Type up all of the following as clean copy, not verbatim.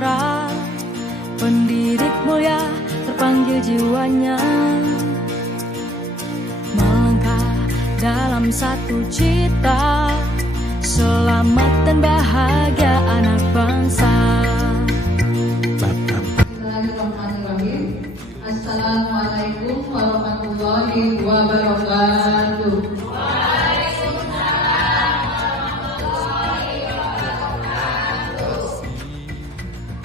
para pendidik mulia terpanggil jiwanya melangkah dalam satu cita, selamat dan bahagia anak bangsa. Bismillahirrahmanirrahim. Assalamualaikum warahmatullahi wabarakatuh.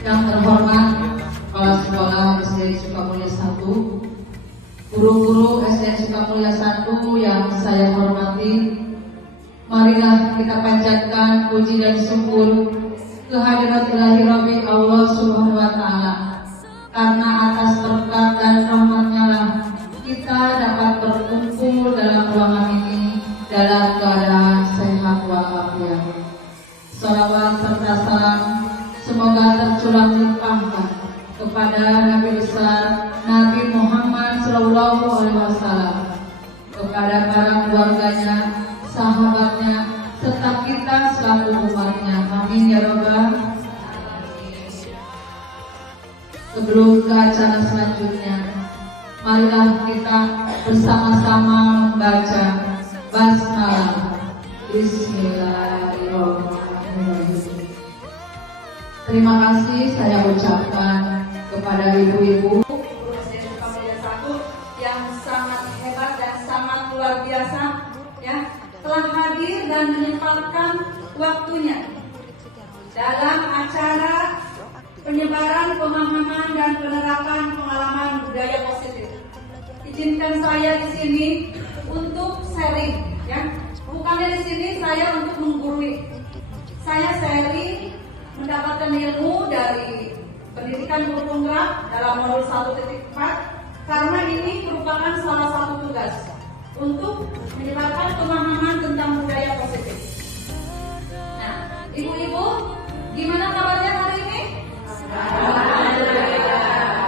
Yang terhormat Kepala Sekolah SD Sukamulya 1, guru-guru SD Sukamulya 1 yang saya hormati, marilah kita panjatkan puji dan syukur kehadirat ilahi Rabbi Allah Subhanahu wa Ta'ala, karena atas berkat dan rahmatnya lah kita dapat berkumpul dalam ruangan ini dalam keadaan sehat walafiat. Salawat serta salam semoga tercurah limpahkan kepada Nabi besar Nabi Muhammad SAW, kepada para keluarganya, sahabatnya, serta kita selaku umatnya. Amin ya Rabbal. Sebelum ke acara selanjutnya, marilah kita bersama-sama membaca basmalah. Bismillahirrahmanirrahim. Terima kasih saya ucapkan kepada ibu-ibu SD Sukamulya 1 yang sangat hebat dan sangat luar biasa, ya, telah hadir dan menyempatkan waktunya dalam acara penyebaran pemahaman dan penerapan pengalaman budaya positif. Izinkan saya di sini untuk sharing, ya. Bukannya di sini saya untuk menggurui. Saya sharing mendapatkan ilmu dari pendidikan guru penggerak dalam modul 1.4, karena ini merupakan salah satu tugas untuk menyebarkan pemahaman tentang budaya positif. Nah, ibu-ibu, gimana kabarnya hari ini?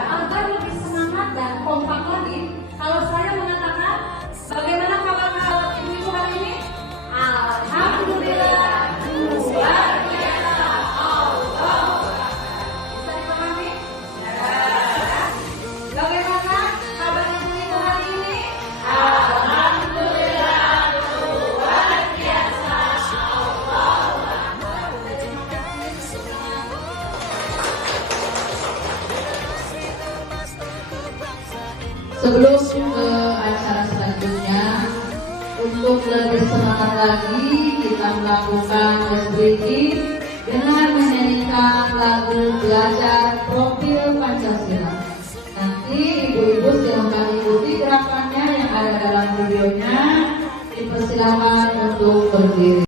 Agar lebih semangat dan kompak lagi, kalau saya mengatakan bagaimana kabar ibu-ibu hari ini? Alhamdulillah, luar biasa. Allah. Bisa dipahami? Bagaimana kabar ibu-ibu hari ini? Alhamdulillah, luar biasa. Allah. Sebelum ke acara selanjutnya, untuk lebih semangat lagi kita melakukan tes breathing dengan menyanyikan lagu Belajar Profil Pancasila. Nanti ibu-ibu silakan ikuti gerakannya yang ada dalam videonya. Dipersilakan untuk berdiri.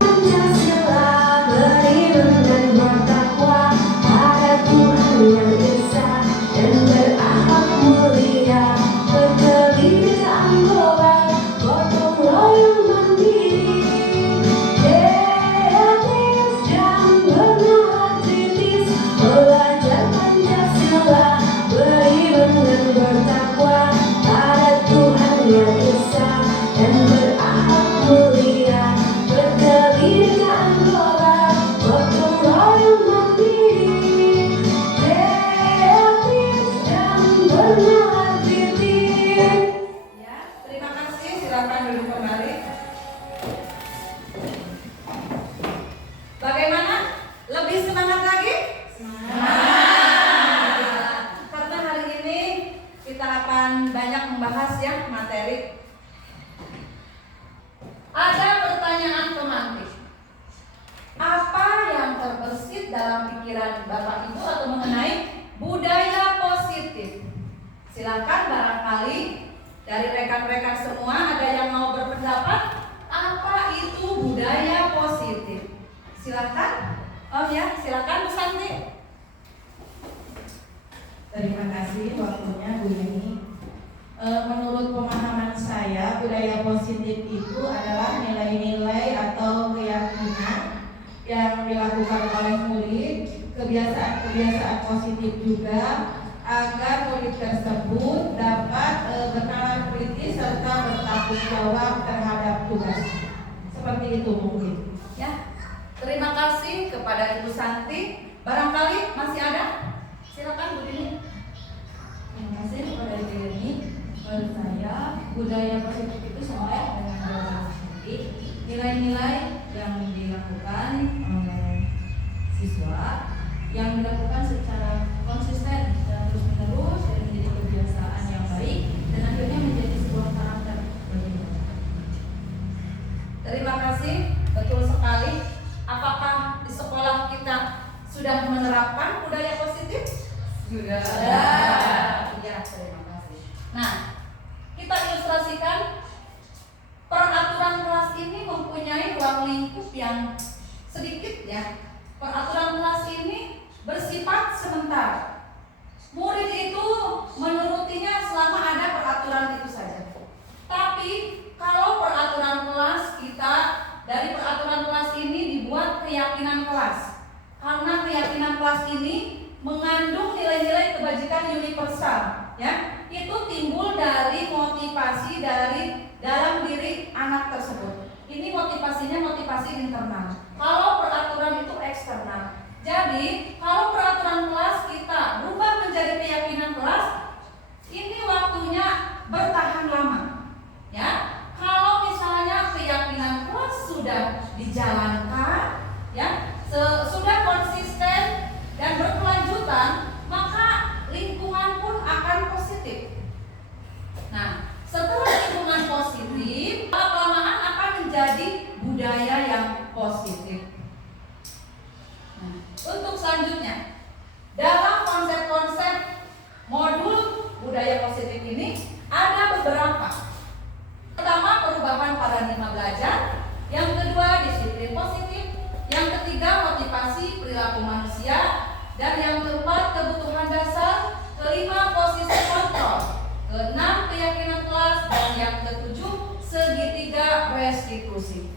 Bapak Ibu atau mengenai budaya positif. Silakan barangkali dari rekan-rekan semua ada yang mau berpendapat apa itu budaya positif. Silakan. Oh ya, silakan Bu Santi. Terima kasih waktunya Bu Yeni. Menurut pemahaman saya, budaya positif itu adalah nilai-nilai atau keyakinan yang dilakukan oleh murid, kebiasaan-kebiasaan positif juga, agar murid tersebut dapat bernalar kritis serta bertanggung jawab terhadap tugas. Seperti itu mungkin. Ya, terima kasih kepada Ibu Santi. Barangkali masih ada? Menurut saya, budaya positif itu sama dengan jawaban sendiri. Nilai-nilai yang dilakukan oleh siswa yang dilakukan secara konsisten dan terus-menerus dan menjadi kebiasaan yang baik dan akhirnya menjadi sebuah karakter bagi mereka. Terima kasih, betul sekali. Apakah di sekolah kita sudah menerapkan budaya positif? Sudah. Ya, terima kasih. Nah, kita ilustrasikan peraturan kelas ini mempunyai ruang lingkup yang sedikit ya. Peraturan kelas ini bersifat sementara. Murid itu menurutinya selama ada peraturan itu saja. Tapi kalau peraturan kelas kita dari peraturan kelas ini dibuat keyakinan kelas. Karena keyakinan kelas ini mengandung nilai-nilai kebajikan universal, ya. Itu timbul dari motivasi dari dalam diri anak tersebut. Ini motivasinya motivasi internal. Kalau peraturan itu eksternal. Jadi, kalau peraturan kelas kita berubah menjadi keyakinan kelas, ini waktunya bertahan lama. Ya. Kalau misalnya keyakinan kelas sudah dijalankan, ya, sudah konsisten dan berkelanjutan, maka lingkungan pun akan positif. Nah, setelah lingkungan positif, lama-lamaan akan menjadi budaya yang positif. Nah, untuk selanjutnya, dalam konsep-konsep modul budaya positif ini ada beberapa. Pertama, perubahan paradigma belajar. Yang kedua, disiplin positif. Yang ketiga, motivasi perilaku manusia. Dan yang keempat, kebutuhan dasar. Kelima, posisi kontrol. Keenam, keyakinan kelas. Dan yang ketujuh, segitiga restitusi.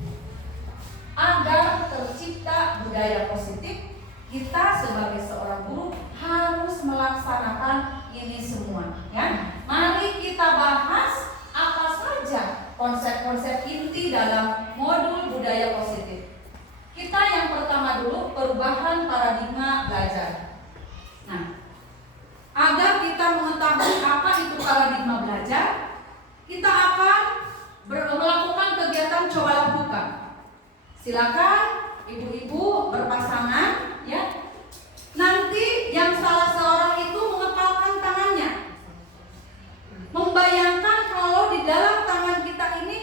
Agar tercipta budaya positif, kita sebagai seorang guru harus melaksanakan ini semua, ya. Mari kita bahas apa saja konsep-konsep inti dalam modul budaya positif. Kita yang pertama dulu, perubahan paradigma belajar. Nah, agar kita mengetahui apa itu paradigma belajar, kita akan melakukan kegiatan coba lakukan. Silakan ibu-ibu berpasangan, ya. Nanti yang salah seorang itu mengepalkan tangannya, membayangkan kalau di dalam tangan kita ini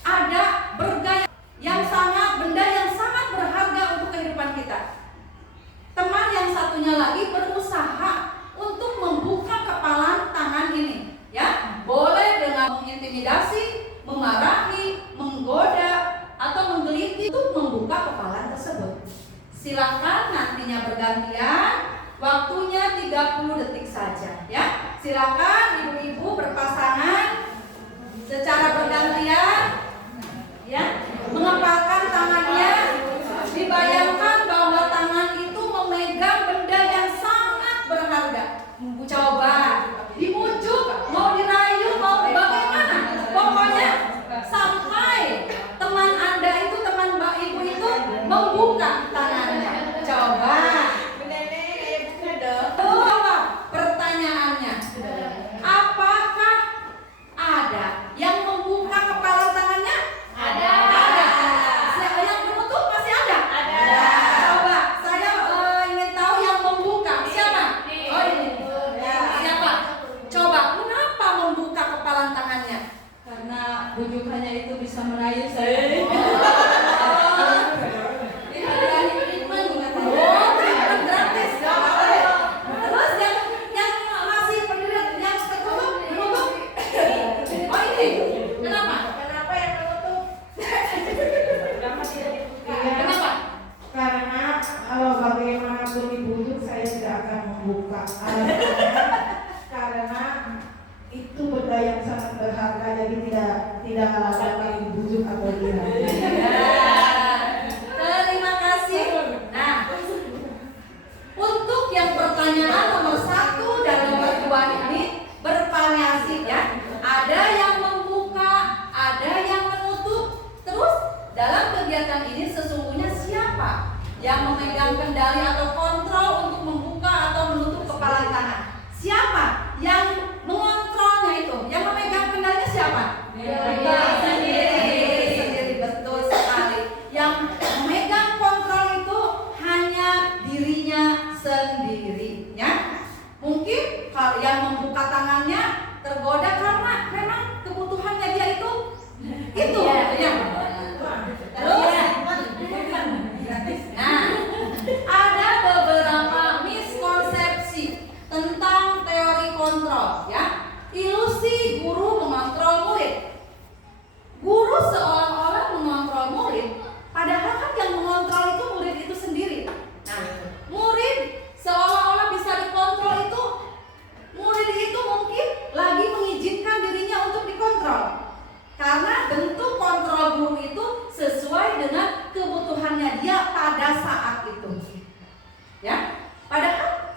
ada bergaya benda yang sangat berharga untuk kehidupan kita. Teman yang satunya lagi berusaha untuk membuka kepalan tangan ini, ya. Boleh dengan mengintimidasi, memarahi, menggoda, atau menggeliti untuk membuka kepalan tersebut. Silakan nantinya bergantian, waktunya 30 detik saja, ya. Silakan ibu-ibu berpasangan secara bergantian, ya, mengepalkan tangannya. Dibayangkan bahwa tangan itu memegang benda yang sangat berharga. Coba dibujuk, mau dirayu, mau bagaimana? Pokoknya sampai teman Anda itu, teman Mbak Ibu itu membuka tangannya. Coba. Jawab pertanyaannya. Apakah ada yang membuka kepala tangannya? Ada. Yang menutup masih ada? Ada. Coba, saya ingin tahu yang membuka. Siapa? Oh, ini. Siapa? Coba, kenapa membuka kepala tangannya? Karena bujukannya itu bisa merayu saya. Karena itu benda yang sangat berharga, jadi tidak dapat dibujuk atau dirayu. Terima kasih. Nah, untuk yang pertanyaan nomor 1 dan nomor 2 ini bervariasi, ya. Ada yang membuka, ada yang menutup. Terus dalam kegiatan ini sesungguhnya siapa yang memegang kendali atau kontrol untuk membuka atau menutup kepala tangan? Siapa yang mengontrolnya itu? Yang memegang diri, ya. Mungkin yang membuka tangannya tergoda karena memang kebutuhannya dia itu, ya. Terus, nah, ada beberapa miskonsepsi tentang teori kontrol, ya. Ilusi guru mengontrol murid. Guru seolah-olah mengontrol murid, padahal kan yang mengontrol itu murid itu sendiri. Nah, murid seolah-olah bisa dikontrol itu, murid itu mungkin lagi mengizinkan dirinya untuk dikontrol. Karena bentuk kontrol guru itu sesuai dengan kebutuhannya dia pada saat itu. Ya, padahal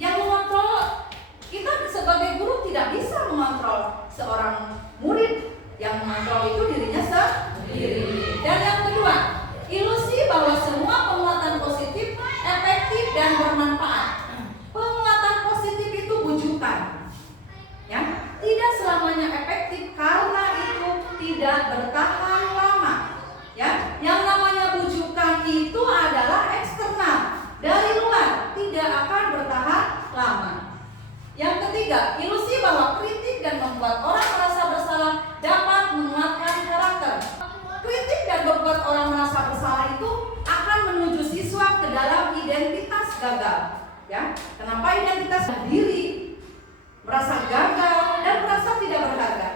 yang mengontrol, kita sebagai guru tidak bisa mengontrol seorang murid. Yang mengontrol itu dirinya sendiri. Dan yang kedua, ilusi bahwa semua penguatan positif efektif dan bermanfaat. Penguatan positif itu bujukan, ya, tidak selamanya efektif karena itu tidak bertahan lama, ya. Yang namanya bujukan itu adalah eksternal, dari luar, tidak akan bertahan lama. Yang ketiga, ilusi bahwa kritik dan membuat orang merasa bersalah dapat menguatkan karakter. Kritik dan membuat orang merasa bersalah itu akan menuju siswa ke dalam identitas gagal. Ya, kenapa identitas diri, merasa gagal dan merasa tidak berharga.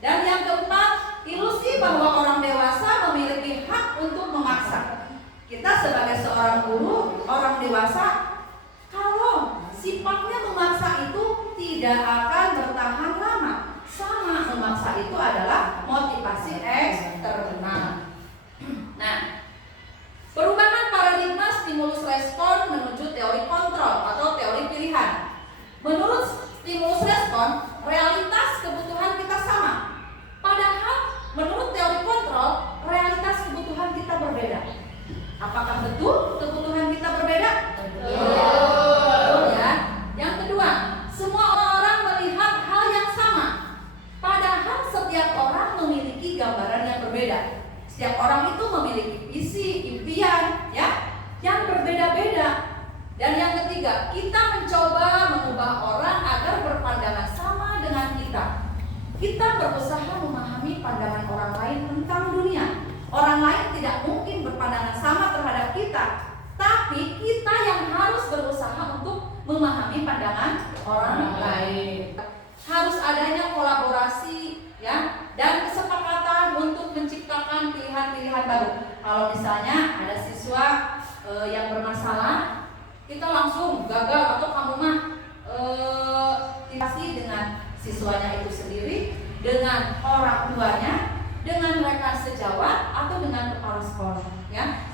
Dan yang keempat, ilusi bahwa orang dewasa memiliki hak untuk memaksa. Kita sebagai seorang guru, orang dewasa, kalau sifatnya memaksa itu tidak akan bertahan lama. Sama, memaksa itu adalah motivasi eksternal. Nah, perubahan paradigma stimulus respon menuju teori kontrol atau teori pilihan. Menurut stimulus respon, realitas kebutuhan kita sama. Padahal menurut teori kontrol, realitas kebutuhan kita berbeda. Apakah betul kebutuhan kita berbeda? Betul, ya. Yang kedua, semua orang melihat hal yang sama. Padahal setiap orang memiliki gambaran yang berbeda. Setiap orang itu memiliki visi, impian, ya, yang berbeda-beda. Dan yang ketiga, kita mencoba mengubah orang agar berpandangan sama dengan kita. Kita berusaha memahami pandangan orang lain tentang dunia. Orang lain tidak mungkin berpandangan sama terhadap kita, tapi kita yang harus berusaha untuk memahami pandangan orang lain. Harus adanya kolaborasi, ya, dan kesepakatan untuk menciptakan pilihan-pilihan baru. Kalau misalnya ada siswa yang bermasalah, kita langsung gagal atau kamu mah dengan siswanya itu sendiri, dengan orang tuanya, dengan rekan sejawat atau dengan kepala sekolah, ya.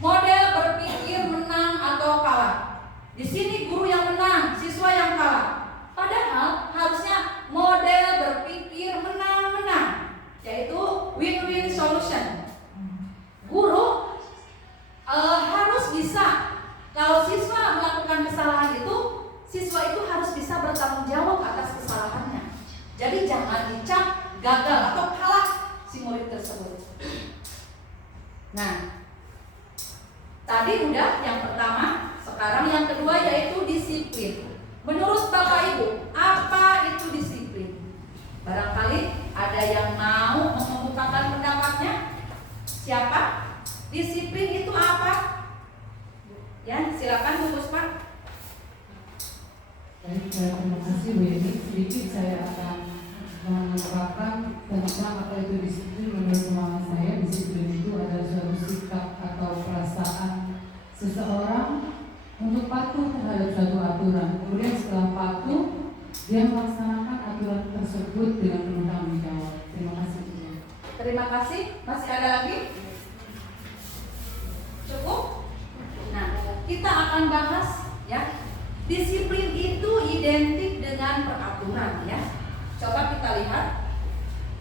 Model berpikir menang atau kalah. Di sini guru yang menang, siswa yang kalah. Padahal harusnya model berpikir menang-menang, yaitu win-win solution. Guru harus bisa, kalau siswa melakukan kesalahan itu, siswa itu harus bisa bertanggung jawab atas kesalahannya. Jadi jangan dicap gagal atau kalah si murid tersebut. Nah, tadi udah yang pertama, sekarang yang kedua yaitu disiplin. Menurut Bapak Ibu, apa itu disiplin? Barangkali ada yang mau mengemukakan pendapatnya. Siapa? Disiplin itu apa? Ya, silakan Bu Puspa. Baik, terima kasih Bu Yeni. Sedikit saya akan mengungkapkan tentang apa itu disiplin. Menurut pemahaman saya, disiplin itu adalah suatu sikap atau perasaan seseorang untuk patuh terhadap suatu aturan. Kemudian setelah patuh, dia melaksanakan aturan tersebut dengan penuh tanggung jawab. Terima kasih. Terima kasih. Masih ada lagi? Cukup? Nah, kita akan bahas, ya. Disiplin itu identik dengan peraturan, ya. Coba kita lihat.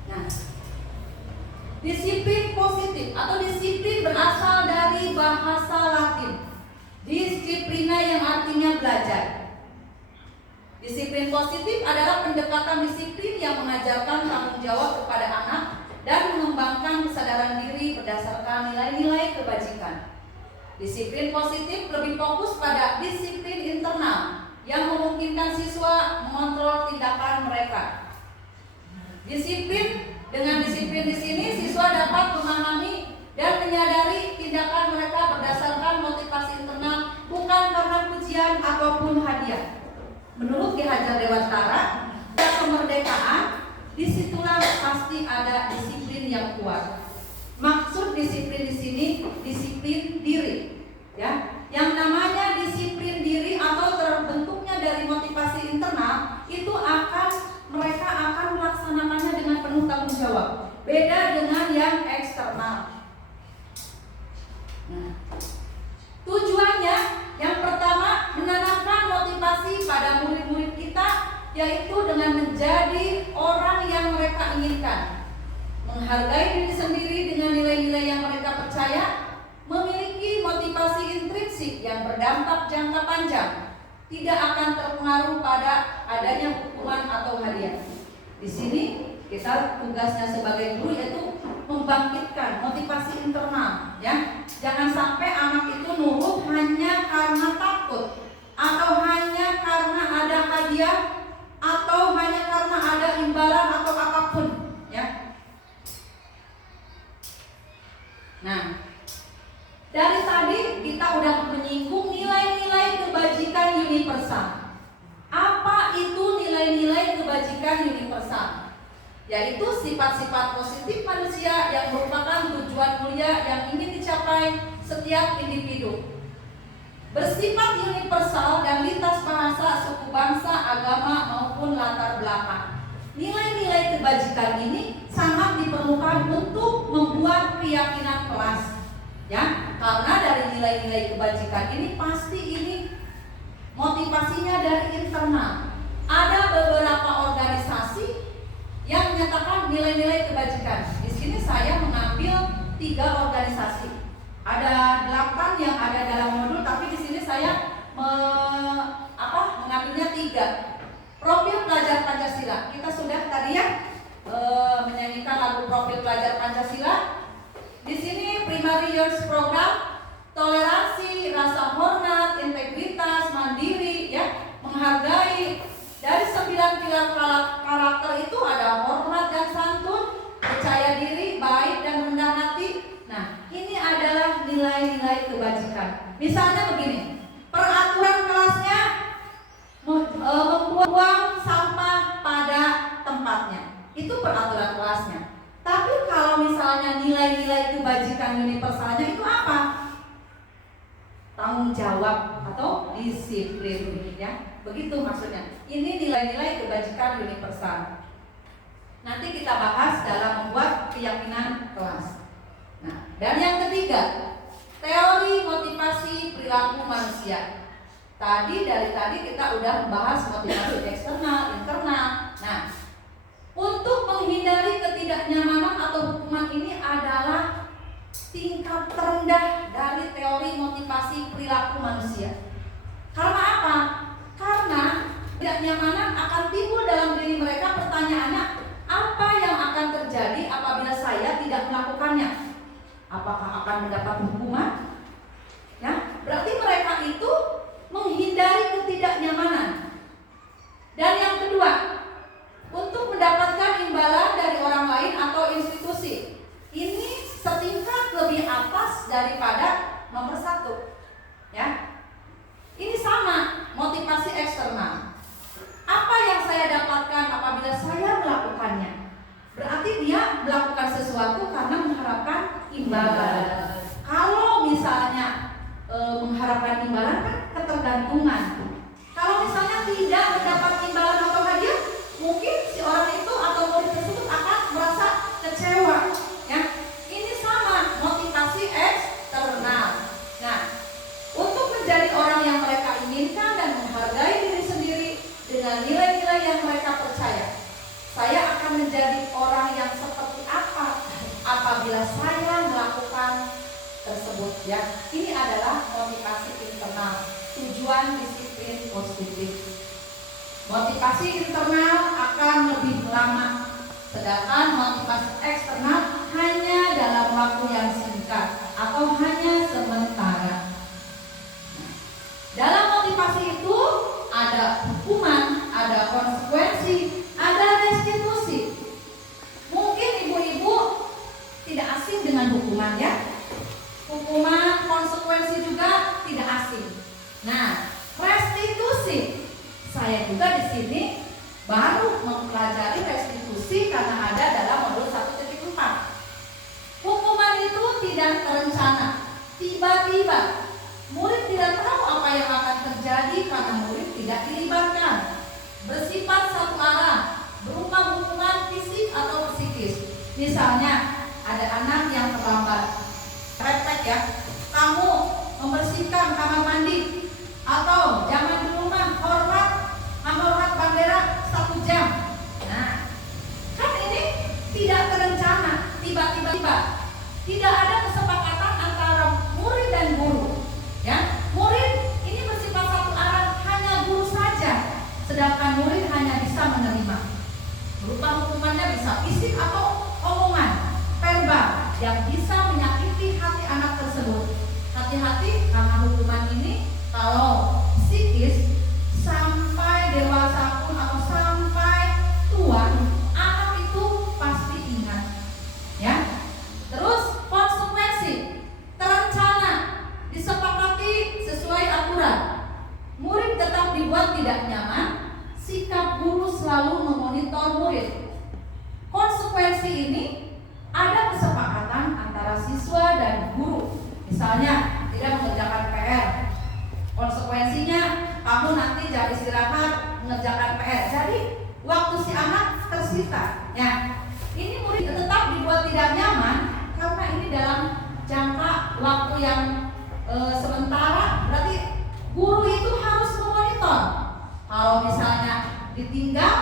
Nah, disiplin positif atau disiplin berasal dari bahasa Latin. Disiplina yang artinya belajar. Disiplin positif adalah pendekatan disiplin yang mengajarkan tanggung jawab kepada anak dan mengembangkan kesadaran diri berdasarkan nilai-nilai kebajikan. Disiplin positif lebih fokus pada disiplin internal yang memungkinkan siswa mengontrol tindakan mereka. Dengan disiplin di sini siswa dapat memahami dan menyadari tindakan mereka berdasarkan motivasi internal, bukan karena pujian ataupun hadiah. Menurut Ki Hajar Dewantara, kemerdekaan disitulah pasti ada disiplin yang kuat. Maksud disiplin di sini disiplin diri, ya. Yang namanya disiplin diri atau terbentuknya dari motivasi internal itu mereka akan melaksanakannya dengan penuh tanggung jawab. Beda dengan yang eksternal. Nah, tujuannya yang pertama menanamkan motivasi pada murid-murid kita, yaitu dengan menjadi orang yang mereka inginkan, menghargai diri sendiri dengan nilai-nilai yang mereka percaya, memiliki motivasi intrinsik yang berdampak jangka panjang, tidak akan terpengaruh pada adanya hukuman atau hadiah. Di sini kita tugasnya sebagai guru yaitu membangkitkan motivasi internal, ya. Jangan sampai anak itu nurut hanya karena takut, atau hanya karena ada hadiah, atau hanya karena ada imbalan atau apapun, ya. Nah, dari tadi kita udah menyinggung nilai-nilai kebajikan universal. Apa itu nilai-nilai kebajikan universal? Yaitu sifat-sifat positif manusia yang merupakan tujuan mulia yang ingin dicapai setiap individu. Bersifat universal dan lintas bahasa, suku bangsa, agama maupun latar belakang. Nilai-nilai kebajikan ini sangat diperlukan untuk membuat keyakinan kelas, ya. Karena dari nilai-nilai kebajikan ini pasti ini motivasinya dari internal. Ada beberapa organisasi yang menyatakan nilai-nilai kebajikan. Di sini saya mengambil 3 organisasi. Ada 8 yang ada dalam modul, tapi di sini saya mengambilnya 3. Profil pelajar Pancasila. Kita sudah tadi ya menyanyikan lagu Profil Pelajar Pancasila. Di sini primary years program, toleransi, rasa hormat, integritas, mandiri, ya, menghargai. Dari 9 pilar karakter itu ada hormat dan santun, percaya diri, baik dan rendah hati. Nah, ini adalah nilai-nilai kebajikan. Misalnya begini, peraturan kelasnya membuang sampah pada tempatnya. Itu peraturan kelasnya. Tapi kalau misalnya nilai-nilai kebajikan universalnya itu apa? Tanggung jawab atau disiplin, ya. Begitu maksudnya. Ini nilai-nilai kebajikan universal. Nanti kita bahas dalam membuat keyakinan kelas. Nah, dan yang ketiga, teori motivasi perilaku manusia. Dari tadi kita udah membahas motivasi eksternal, internal. Nah, untuk menghindari ketidaknyamanan atau hukuman ini adalah tingkat terendah dari teori motivasi perilaku manusia. Karena apa? Karena ketidaknyamanan akan timbul dalam diri mereka. Pertanyaannya, apa yang akan terjadi apabila saya tidak melakukannya? Apakah akan mendapat hukuman? Ya, berarti mereka itu menghindari ketidaknyamanan. Dan yang kedua, untuk mendapatkan imbalan dari orang lain atau institusi. Ini setingkat lebih atas daripada nomor 1, ya. Ini sama, motivasi eksternal. Apa yang saya dapatkan apabila saya melakukannya? Berarti dia melakukan sesuatu karena mengharapkan imbalan. Kalau misalnya mengharapkan imbalan kan ketergantungan. Kalau misalnya tidak mendapat imbalan atau hadiah, mungkin si orang itu atau murid tersebut akan merasa kecewa, ya. Ini sama, motivasi eksternal. Nah, untuk menjadi orang yang mereka inginkan dan menghargai diri sendiri dengan nilai-nilai yang mereka percaya, saya akan menjadi orang yang seperti apa apabila saya melakukan tersebut, ya. Ini adalah motivasi internal, tujuan disiplin positif. Motivasi internal akan lebih lama, sedangkan motivasi eksternal hanya dalam waktu yang singkat atau hanya sementara. restitusi. Saya juga di sini baru mempelajari restitusi karena ada dalam modul 1.4. Hukuman itu tidak terencana, tiba-tiba. Murid tidak tahu apa yang akan terjadi karena murid tidak dilibatkan. Bersifat satu arah, berupa hukuman fisik atau psikis. Misalnya, ada anak yang terlambat. Repek ya, kamu membersihkan kamar mandi, atau jangan di rumah hormat bendera 1 jam. Nah, kan ini tidak terencana, tiba-tiba. Tidak ada kesepakatan antara murid dan guru. Ya, murid ini bersifat satu arah, hanya guru saja, sedangkan murid hanya bisa menerima. Berupa hukumannya bisa fisik atau omongan, verbal yang bisa menyakiti hati anak tersebut. Hati-hati karena hukuman ini kalau psikis sampai dewasa pun atau sampai tua, anak itu pasti ingat. Ya. Terus konsekuensi terencana, disepakati sesuai aturan. Murid tetap dibuat tidak nyaman. Sikap guru selalu memonitor murid. Konsekuensi ini ada kesepakatan antara siswa dan guru. Misalnya tidak mengerjakan PR. Konsekuensinya kamu nanti jam istirahat mengerjakan PR. Jadi waktu si anak tersita. Ya, ini murid tetap dibuat tidak nyaman karena ini dalam jangka waktu yang sementara. Berarti guru itu harus memonitor. Kalau misalnya ditinggal,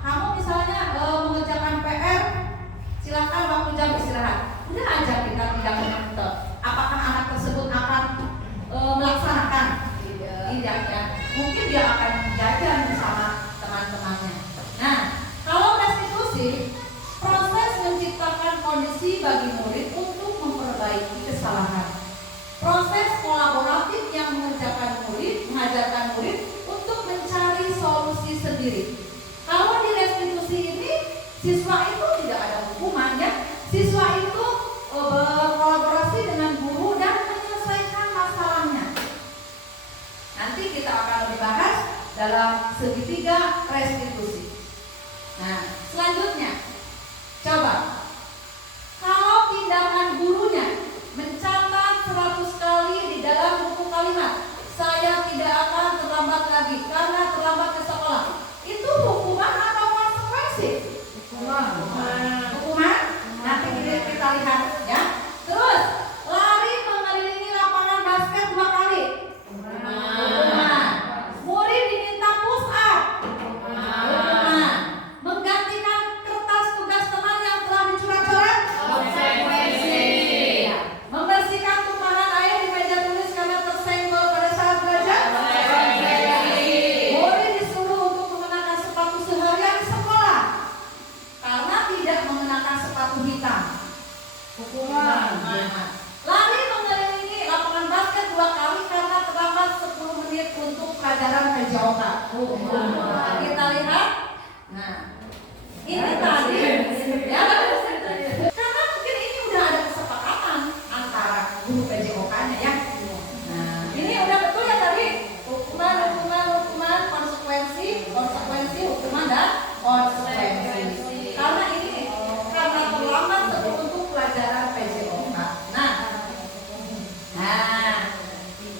kamu misalnya mengerjakan PR, silakan waktu jam istirahat. Udah aja kita tidak memonitor. Apakah anak tersebut akan melaksanakan? Tidak ya. Mungkin dia akan jajan bersama teman-temannya. Nah, kalau restitusi, proses menciptakan kondisi bagi murid untuk memperbaiki kesalahan. Proses kolaboratif yang mengajarkan murid untuk mencari solusi sendiri. Kalau di restitusi ini, siswa itu tidak ada hukuman ya. Siswa itu berkolaborasi dengan guru dan menyelesaikan masalahnya. Nanti kita akan dibahas dalam segitiga restitusi. Nah, selanjutnya, coba kalau tindakan gurunya mencatat 100 kali di dalam buku kalimat, saya tidak akan terlambat lagi karena terlambat ke sekolah. Itu hukuman atau konsekuensi? Hukuman. Nanti kita lihat ya. Terus lari mengelilingi lapangan basket 2 kali. Hukuman. Murid diminta push up. Hukuman. Menggantikan kertas tugas teman yang telah dicoret-coret. Konsekuensi. Membersihkan tumpahan air di meja tulis karena tersenggol pada saat belajar. Konsekuensi. Murid disuruh untuk mengenakan sepatu seharian di sekolah karena tidak mengenakan sepatu hitam. Hukuman. Lari mengelilingi lapangan basket 2 kali karena terlambat 10 menit untuk pelajaran PJOK. Hukuman. Kita lihat. Nah, ini tadi ya. Karena mungkin ini udah ada kesepakatan antara guru PJOK-nya ya. Nah, ini udah betul ya tadi. Hukuman, konsekuensi, hukuman dan konsekuensi. Karena ini karena terlambat untuk pelajaran PJOK. Nah,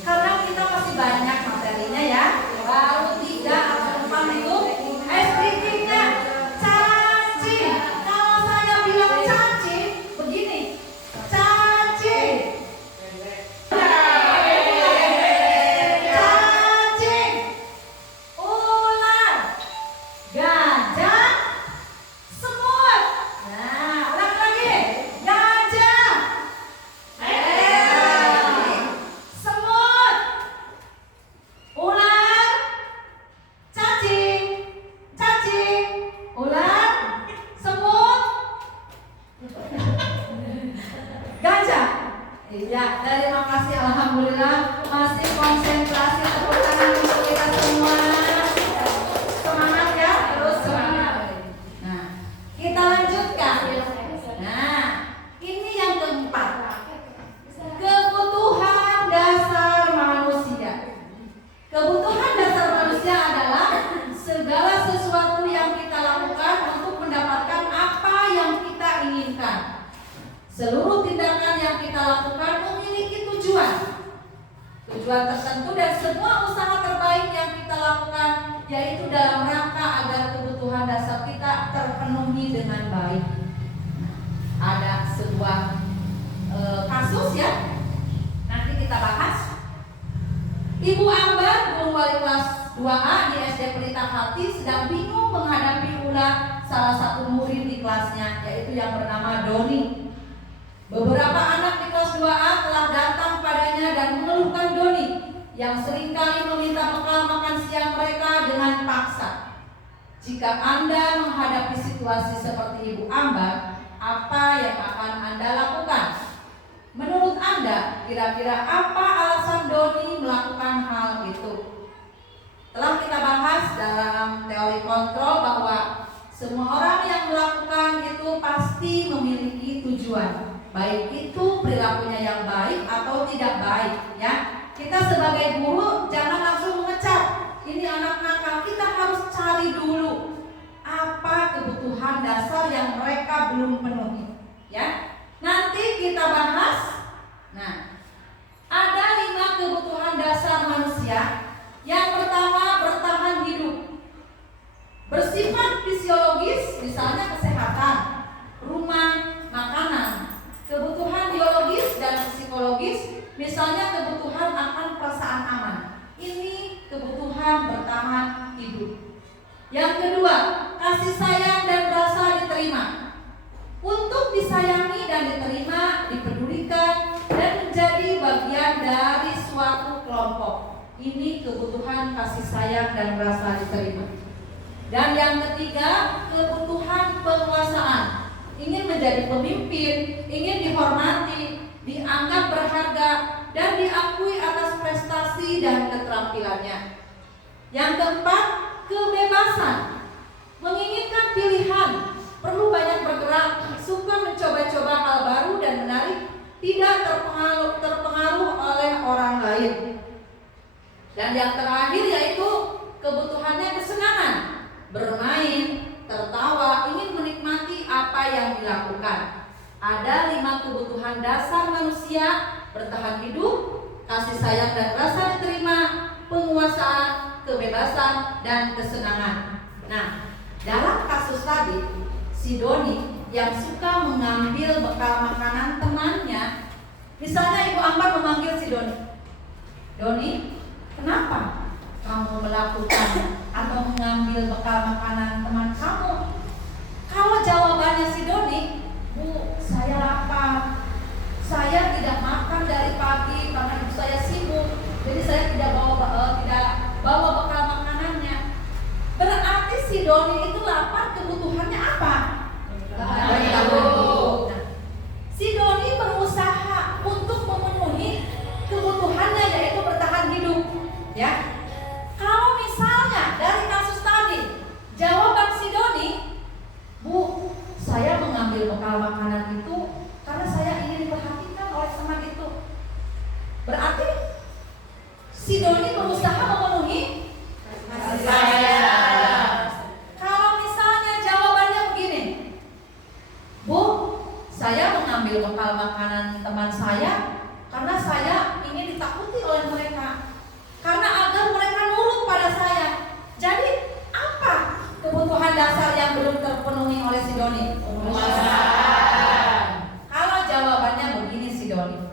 karena kita masih banyak materinya ya. Baru 3 atau 4 itu SDG-nya cacing. tujuan tertentu dan semua usaha terbaik yang kita lakukan yaitu dalam rangka agar kebutuhan dasar kita terpenuhi dengan baik. Ada sebuah kasus ya, nanti kita bahas. Ibu Ambar, guru wali kelas 2A di SD Pelita Hati, sedang bingung menghadapi ulah salah satu murid di kelasnya, yaitu yang bernama Doni. Beberapa anak di kelas 2A telah datang padanya dan mengeluhkan Doni yang seringkali meminta bekal makan siang mereka dengan paksa. Jika Anda menghadapi situasi seperti Ibu Ambar, apa yang akan Anda lakukan? Menurut Anda, kira-kira apa alasan Doni melakukan hal itu? Telah kita bahas dalam teori kontrol bahwa semua orang yang melakukan itu pasti memiliki tujuan, baik itu perilakunya yang baik atau tidak baik, ya. Kita sebagai guru jangan langsung mengecap ini anak nakal. Kita harus cari dulu apa kebutuhan dasar yang mereka belum penuhi, ya. Nanti kita bahas. Nah, ada 5 kebutuhan dasar manusia. Yang pertama, bertahan hidup. Bersifat fisiologis, misalnya kesehatan, rumah, makanan. Kebutuhan biologis dan psikologis, misalnya kebutuhan akan perasaan aman. Ini kebutuhan bertahan hidup. Yang kedua, kasih sayang dan rasa diterima. Untuk disayangi dan diterima, dipedulikan, dan menjadi bagian dari suatu kelompok. Ini kebutuhan kasih sayang dan rasa diterima. Dan yang ketiga, kebutuhan penguasaan. Ingin menjadi pemimpin, ingin dihormati, dianggap berharga, dan diakui atas prestasi dan keterampilannya. Yang keempat, kebebasan. Menginginkan pilihan, perlu banyak bergerak, suka mencoba-coba hal baru dan menarik, tidak terpengaruh oleh orang lain. Dan yang terakhir yaitu kebutuhannya kesenangan, bermain, tertawa, ingin menikmati apa yang dilakukan. Ada 5 kebutuhan dasar manusia: bertahan hidup, kasih sayang dan rasa diterima, penguasaan, kebebasan, dan kesenangan. Nah, dalam kasus tadi, si Doni yang suka mengambil bekal makanan temannya, misalnya Ibu Ambar memanggil si Doni, Doni, kenapa kamu melakukan atau mengambil bekal makanan teman kamu? Kalau jawabannya si Doni, Bu, saya lapar, saya tidak makan dari pagi karena ibu saya sibuk, jadi saya tidak bawa bekal makanannya. Berarti si Doni itu lapar, kebutuhannya apa? Nah, si Doni berusaha untuk memenuhi kebutuhannya, yaitu bertahan hidup, ya. Kalau misalnya dari kasus tadi jawaban si Doni, Bu, saya mengambil bekal makanan itu karena saya ingin diperhatikan oleh teman itu, berarti si Doni berusaha memenuhi kasih sayang. Kalau misalnya jawabannya begini, Bu, saya mengambil bekal makanan teman saya karena saya ingin ditakuti oleh mereka, karena agar mereka nurut pada saya. Jadi apa kebutuhan dasar yang belum terpenuhi oleh si Doni? Kalau jawabannya begini si Doni,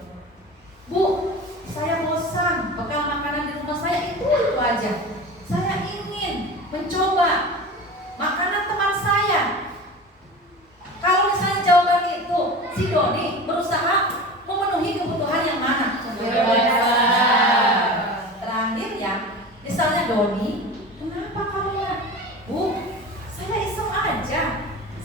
Bu, saya bosan, bekal makanan di rumah saya itu aja. Saya ingin mencoba makanan teman saya. Kalau misalnya jawaban itu, si Doni berusaha memenuhi kebutuhan yang mana? Terakhir ya, misalnya Doni, kenapa kamu? Bu, saya iseng aja.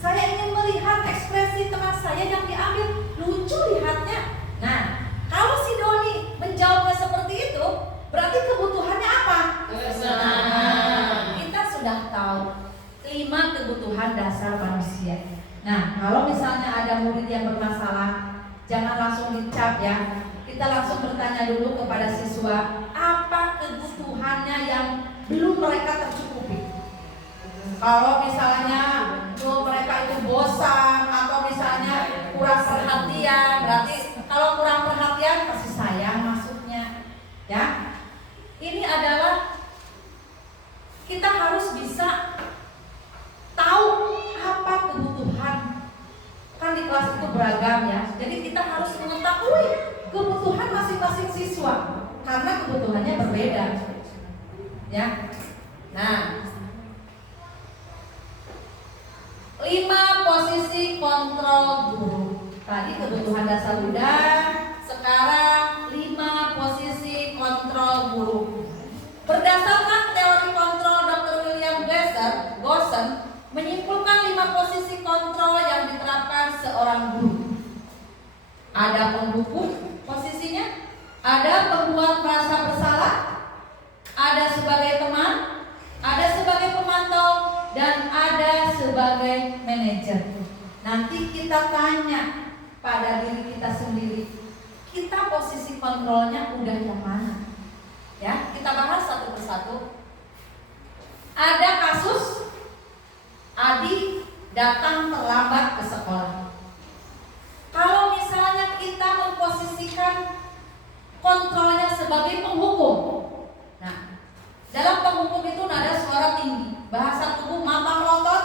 Saya ingin melihat ekspresi teman saya yang diambil, lucu lihatnya. Nah, kalau si Doni menjawabnya seperti itu, berarti kebutuhannya apa? Kesenangan. Kita sudah tahu 5 kebutuhan dasar manusia. Nah, kalau misalnya ada murid yang bermasalah, jangan langsung dicap ya. Kita langsung bertanya dulu kepada siswa, apa kebutuhannya yang belum mereka tercukupi. Kalau misalnya mereka itu bosan atau misalnya kurang perhatian, berarti kalau kurang perhatian kasih sayang masuknya, ya. kita harus bisa tahu apa kebutuhan. Kan di kelas itu beragam ya. Jadi kita harus mengetahui kebutuhan masing-masing siswa karena kebutuhannya berbeda. Ya. Nah, 5 posisi kontrol guru. Tadi kebutuhan dasar udah, sekarang 5 posisi kontrol guru. Berdasarkan teori kontrol Dr. William Glasser menyimpulkan 5 posisi kontrol yang diterapkan seorang guru. Ada penghukum posisinya, ada pembuat merasa bersalah, ada sebagai teman, ada sebagai pemantau, dan ada sebagai manajer. Nanti kita tanya pada diri kita sendiri, kita posisi kontrolnya udah yang mana? Ya, kita bahas satu persatu. Ada kasus Adi datang terlambat ke sekolah. Kalau misalnya kita memposisikan kontrolnya sebagai penghukum, nah, dalam penghukum itu nada suara tinggi, bahasa tubuh mata melotot,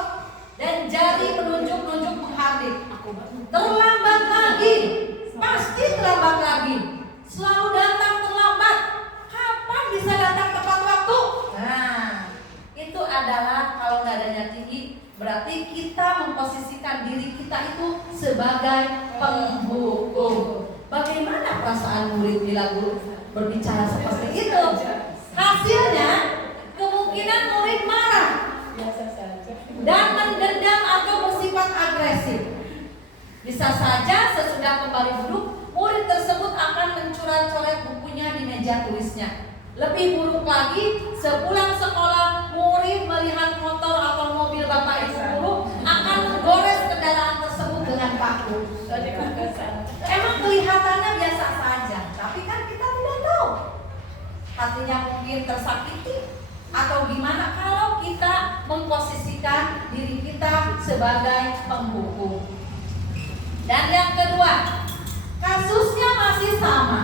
dan jari menunjuk-nunjuk menghardik. Terlambat lagi, pasti terlambat lagi. Selalu datang terlambat. Kapan bisa datang tepat waktu? Nah, itu adalah kalau nadanya tinggi, berarti kita memposisikan diri kita itu sebagai penghukum. Bagaimana perasaan murid bila guru berbicara seperti itu? Hasilnya kemungkinan murid marah dan mendendam atau bersifat agresif. Bisa saja sesudah kembali duduk, murid tersebut akan mencoret-coret bukunya di meja tulisnya. Lebih buruk lagi, sepulang sekolah, murid melihat motor atau mobil bapak ibu guru akan menggores kendaraan tersebut dengan paku. Emang kelihatannya biasa saja, tapi kan kita tidak tahu. Hatinya mungkin tersakiti atau gimana kalau kita memposisikan diri kita sebagai penghukum. Dan yang kedua, kasusnya masih sama.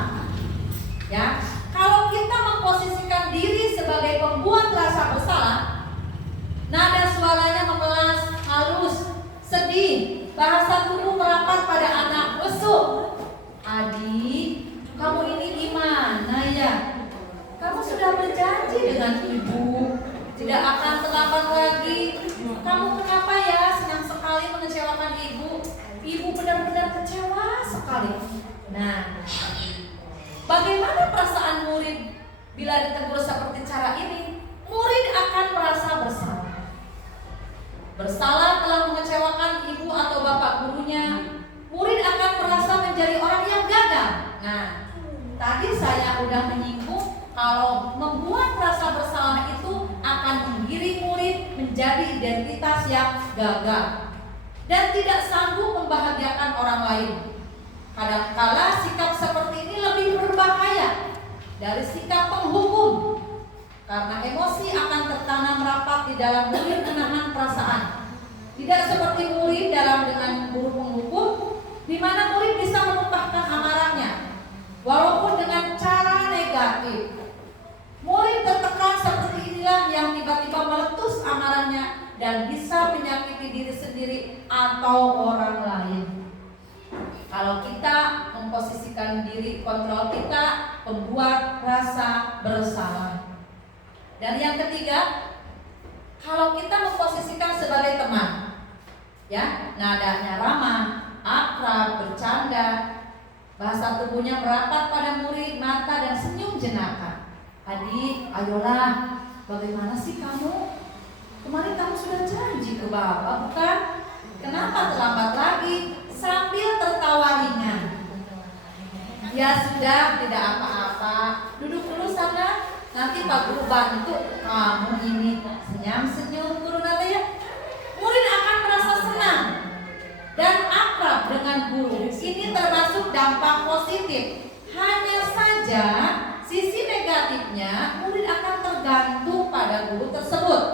Ya, kalau kita memposisikan diri sebagai pembuat rasa bersalah, nada suaranya memelas, halus, sedih, bahasa tubuh merapat pada anak, lesu. Adi, kamu ini gimana ya? Kamu sudah berjanji dengan ibu tidak akan terlambat lagi. Kamu kenapa ya senang sekali mengecewakan ibu? Ibu benar-benar kecewa sekali. Nah, bagaimana perasaan murid bila ditegur seperti cara ini? Murid akan merasa bersalah. Bersalah telah mengecewakan ibu atau bapak gurunya. Murid akan merasa menjadi orang yang gagal. Nah, tadi saya udah menyinggung kalau membuat rasa bersalah itu akan menggiring murid menjadi identitas yang gagal dan tidak sanggup membahagiakan orang lain. Kadangkala sikap seperti ini lebih berbahaya dari sikap penghukum, karena emosi akan tertanam rapat di dalam murid menahan perasaan. Tidak seperti murid dalam dengan guru penghukum, di mana murid bisa menumpahkan amarahnya, walaupun dengan cara negatif. Murid tertekan seperti inilah yang tiba-tiba meletus amarahnya dan bisa menyakiti diri sendiri atau orang lain. Kalau kita memposisikan diri, kontrol kita membuat rasa bersalah. Dan yang ketiga, kalau kita memposisikan sebagai teman, ya, nadanya ramah, akrab, bercanda, bahasa tubuhnya merapat pada murid, mata dan senyum jenaka. Adik, ayolah, bagaimana sih kamu? Kemarin kamu sudah janji ke bapak, bukan? Kenapa terlambat lagi? Sambil tertawa ringan. Ya sudah, tidak apa-apa. Duduk dulu sana. Nanti Pak Guru bantu kamu ini. Senyum-senyum guru nanti ya. Murid akan merasa senang dan akrab dengan guru. Ini termasuk dampak positif. Hanya saja sisi negatifnya, murid akan tergantung pada guru tersebut.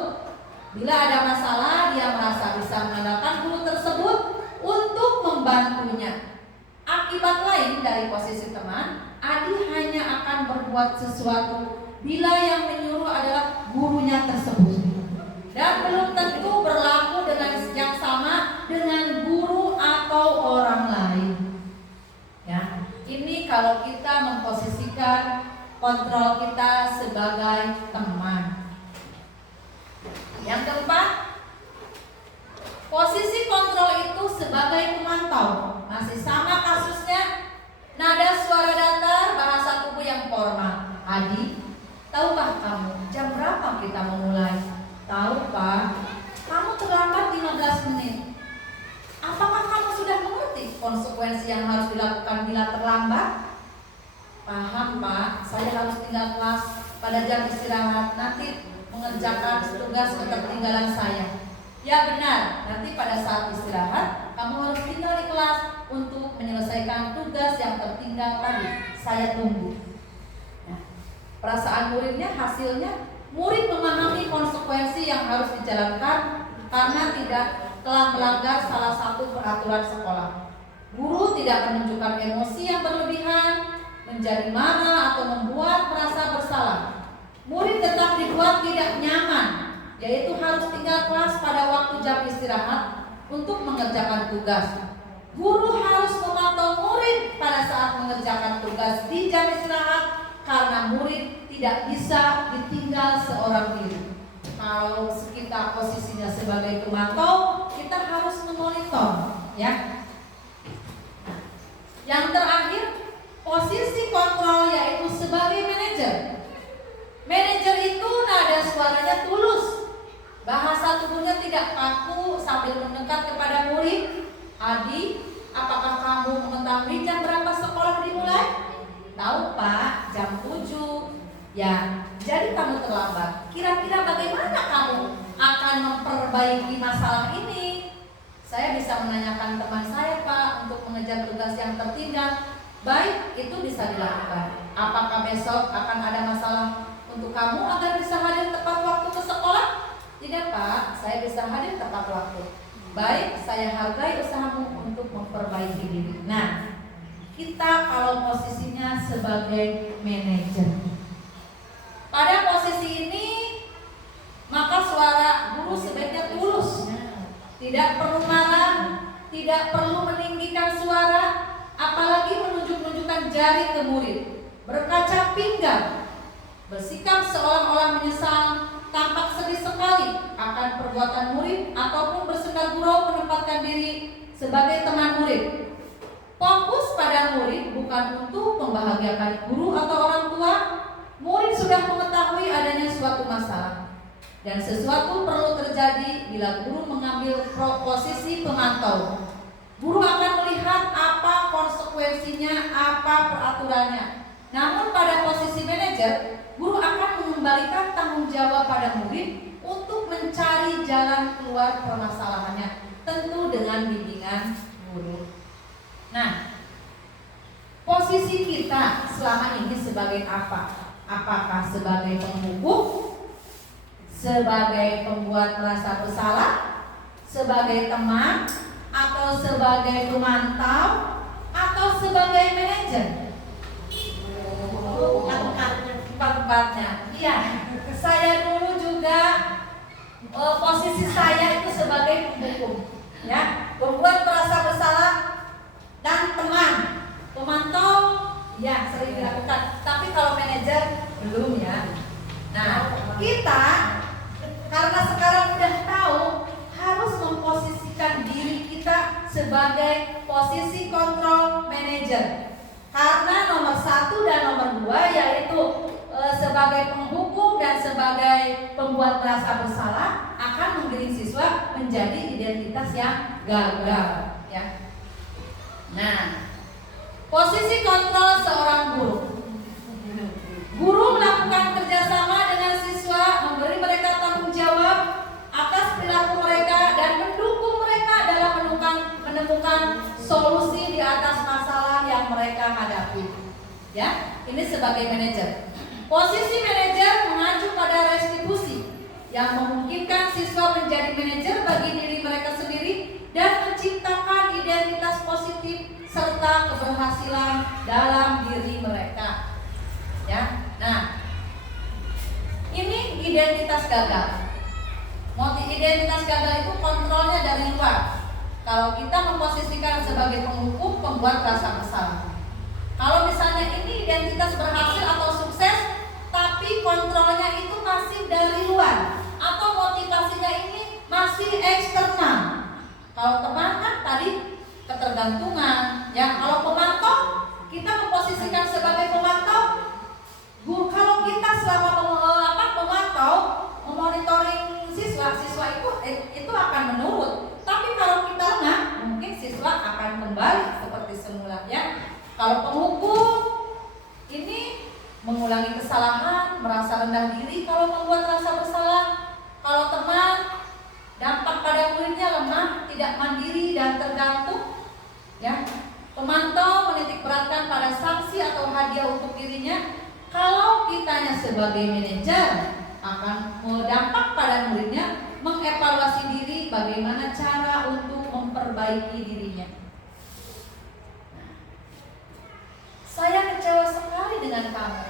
Bila ada masalah, dia merasa bisa mengandalkan guru tersebut untuk membantunya. Akibat lain dari posisi teman, Adi hanya akan berbuat sesuatu bila yang menyuruh adalah gurunya tersebut. Dan belum tentu berlaku dengan yang sama dengan guru atau orang lain. Ya, ini kalau kita memposisikan kontrol kita sebagai teman. Yang keempat, posisi kontrol itu sebagai pemantau. Masih sama kasusnya, nada suara datar, bahasa tubuh yang formal. Adi, tahukah kamu jam berapa kita memulai? Tahu Pak, kamu terlambat 15 menit. Apakah kamu sudah mengerti konsekuensi yang harus dilakukan bila terlambat? Paham Pak, saya harus tinggal kelas pada jam istirahat, nanti mengerjakan tugas ketertinggalan saya. Ya benar, nanti pada saat istirahat kamu harus tinggal di kelas untuk menyelesaikan tugas yang tertinggal tadi. Saya tunggu. Nah, perasaan muridnya, hasilnya murid memahami konsekuensi yang harus dijalankan karena tidak telah melanggar salah satu peraturan sekolah. Guru tidak menunjukkan emosi yang berlebihan, menjadi marah atau membuat merasa bersalah. Murid tetap dibuat tidak nyaman, yaitu harus tinggal kelas pada waktu jam istirahat untuk mengerjakan tugas. Guru harus memantau murid pada saat mengerjakan tugas di jam istirahat karena murid tidak bisa ditinggal seorang diri. Kalau kita posisinya sebagai pemantau, kita harus memonitor, ya. Yang terakhir, posisi kontrol yaitu sebagai manajer. Manajer itu nada suaranya tulus, bahasa tubuhnya tidak kaku sambil mendekat kepada murid. Adi, apakah kamu mengetahui jam berapa sekolah dimulai? Tahu Pak, jam 7. Ya, jadi kamu terlambat. Kira-kira bagaimana kamu akan memperbaiki masalah ini? Saya bisa menanyakan teman saya Pak untuk mengejar tugas yang tertinggal. Baik, itu bisa dilakukan. Apakah besok akan ada masalah untuk kamu agar bisa hadir tepat waktu ke sekolah? Tidak Pak, saya bisa hadir tepat waktu. Baik, saya hargai usahamu untuk memperbaiki diri. Nah, kita kalau posisinya sebagai manajer, pada posisi ini maka suara guru sebaiknya tulus, tidak perlu marah, tidak perlu meninggikan suara, apalagi menunjuk-nunjukkan jari ke murid, berkaca pinggang, bersikap seolah-olah menyesal, tampak sedih sekali akan perbuatan murid, ataupun bersenda gurau menempatkan diri sebagai teman murid. Fokus pada murid bukan untuk membahagiakan guru atau orang tua. Murid sudah mengetahui adanya suatu masalah dan sesuatu perlu terjadi bila guru mengambil posisi pemantau. Guru akan melihat apa konsekuensinya, apa peraturannya. Namun pada posisi manajer, guru akan mengembalikan tanggung jawab pada murid untuk mencari jalan keluar permasalahannya, tentu dengan bimbingan guru. Nah, posisi kita selama ini sebagai apa? Apakah sebagai penghukum, sebagai pembuat merasa bersalah, sebagai teman, atau sebagai pemantau, atau sebagai manajer? Empat-empatnya. Iya, saya dulu juga posisi saya itu sebagai penghukum, ya, pembuat merasa bersalah dan teman. Pemantau, ya sering dilakukan. Tapi kalau manajer belum ya. Nah, kita karena sekarang udah tahu harus memposisikan diri kita sebagai posisi kontrol manajer. Karena nomor 1 dan nomor 2 yaitu sebagai penghukum dan sebagai pembuat merasa bersalah akan menggiring siswa menjadi identitas yang gagal, ya. Nah, posisi kontrol seorang guru. Guru melakukan kerjasama dengan siswa, memberi mereka tanggung jawab atas perilaku mereka dan mendukung mereka dalam menemukan solusi di atas masalah yang mereka hadapi. Ya, ini sebagai manajer. Posisi manajer mengacu pada retribusi yang memungkinkan siswa menjadi manajer bagi diri mereka sendiri dan menciptakan identitas positif serta keberhasilan dalam diri mereka. Ya, nah, identitas gagal. Identitas gagal itu kontrolnya dari luar. Kalau kita memposisikan sebagai penghukum, pembuat rasa bersalah. Kalau misalnya ini identitas berhasil atau sukses, tapi kontrolnya itu masih dari luar, atau motivasinya ini masih eksternal. Kalau teman kan tadi ketergantungan, ya. Kalau pemantau, kita memposisikan sebagai pemantau. Kalau kita selama pemantau, memonitoring siswa itu akan menurun. Tapi kalau kita lengah, mungkin siswa akan kembali seperti semula, ya. Kalau penghukum ini mengulangi kesalahan, merasa rendah diri kalau membuat rasa bersalah. Kalau teman, dampak pada muridnya lemah, tidak mandiri dan tergantung, ya. Pemantau menitik beratkan pada sanksi atau hadiah untuk dirinya. Kalau kitanya sebagai manajer akan berdampak pada muridnya, mengevaluasi diri, bagaimana cara untuk memperbaiki dirinya. Saya kecewa sekali dengan kamu.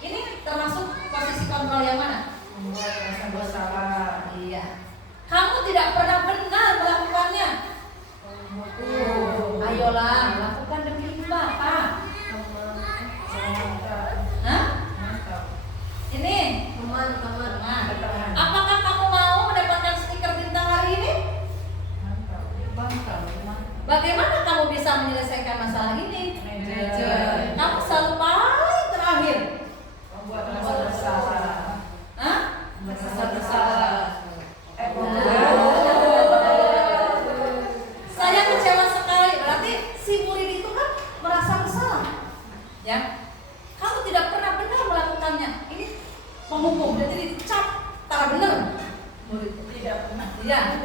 Ini termasuk posisi kontrol yang mana? Membuat rasa bersalah. Iya. Kamu tidak pernah benar melakukannya. Ayolah, lakukan demi Bapak. Hah? Ini teman. Apakah kamu mau mendapatkan stiker bintang hari ini? Bagaimana kamu bisa menyelesaikan masalah ini? Kamu selalu paling terakhir. Membuat rasa bersalah. Hah? Rasa bersalah. Saya kecewa sekali. Berarti si murid itu kan merasa bersalah, ya. Kamu tidak pernah benar melakukannya. Ini penghukum, jadi dicap tak benar. Murid Tidak pernah. iya.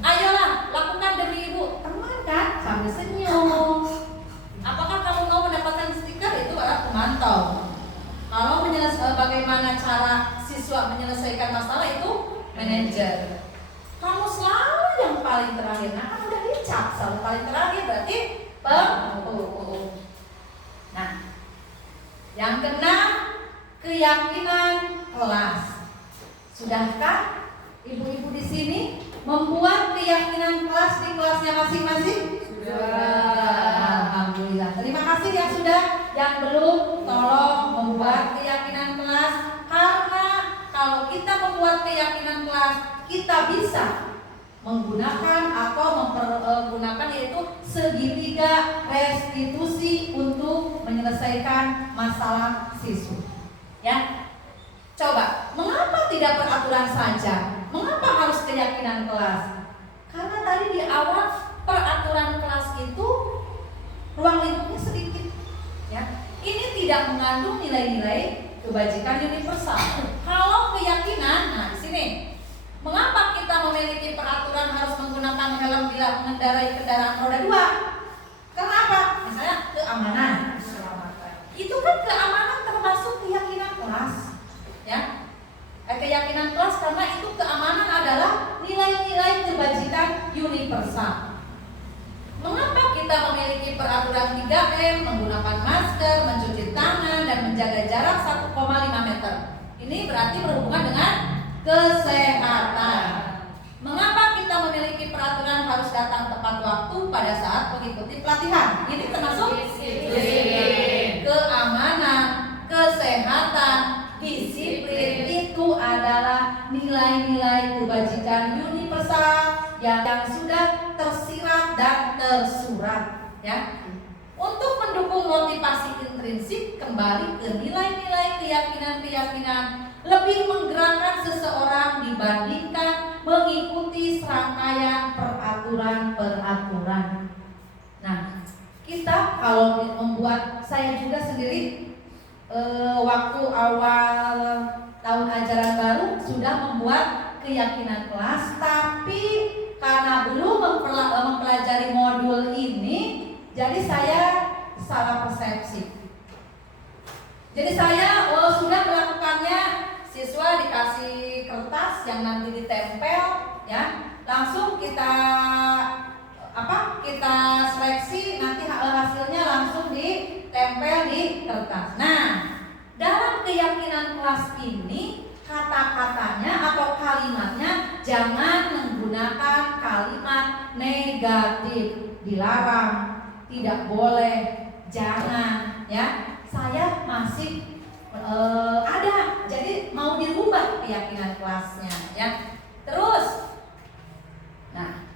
Ayolah, lakukan demi ibu. Teman kan sambil senyum. Apakah kamu mau mendapatkan stiker? Itu adalah pemantau. Kalau bagaimana cara siswa menyelesaikan masalah itu manajer. Kamu selalu yang paling terakhir. Nah, kan udah dicap selalu paling terakhir, berarti penghukum. Nah, yang keenam, keyakinan kelas. Sudahkah ibu-ibu di sini membuat keyakinan kelas di kelasnya masing-masing? Sudah. Alhamdulillah. Terima kasih yang sudah. Yang belum, tolong membuat keyakinan kelas. Karena kalau kita membuat keyakinan kelas, kita bisa menggunakan atau mempergunakan yaitu segitiga restitusi untuk menyelesaikan masalah siswa. Ya. Coba, mengapa tidak peraturan saja? Mengapa harus keyakinan kelas? Karena tadi di awal peraturan kelas itu ruang lingkupnya sedikit, ya. Ini tidak mengandung nilai-nilai kebajikan universal. Kalau keyakinan, nah di sini, mengapa kita memiliki peraturan harus menggunakan helm bila mengendarai kendaraan roda 2? Kenapa? Misalnya keamanan, keselamatan. Itu kan keamanan termasuk keyakinan kelas. Ya, keyakinan kelas karena itu keamanan adalah nilai-nilai kebajikan universal. Mengapa kita memiliki peraturan 3M, menggunakan masker, mencuci tangan, dan menjaga jarak 1,5 meter? Ini berarti berhubungan dengan kesehatan. Mengapa kita memiliki peraturan harus datang tepat waktu pada saat mengikuti pelatihan? Ini termasuk keamanan, kesehatan, disiplin. Itu adalah nilai-nilai kebajikan universal yang sudah tersirat dan tersurat, ya. Untuk mendukung motivasi intrinsik, kembali ke nilai-nilai keyakinan-keyakinan lebih menggerakkan seseorang dibandingkan mengikuti serangkaian peraturan-peraturan. Nah, kita kalau membuat, saya juga sendiri waktu awal tahun ajaran baru sudah membuat keyakinan kelas, tapi karena belum mempelajari modul ini, jadi saya salah persepsi. Jadi saya sudah melakukannya, siswa dikasih kertas yang nanti ditempel, ya, langsung kita seleksi, nanti hasilnya langsung ditempel di kertas. Nah, dalam keyakinan kelas ini kata-katanya atau kalimatnya jangan menggunakan kalimat negatif. Dilarang, tidak boleh, jangan, ya. Saya masih ada, jadi mau dirubah keyakinan kelasnya, ya. Terus, nah,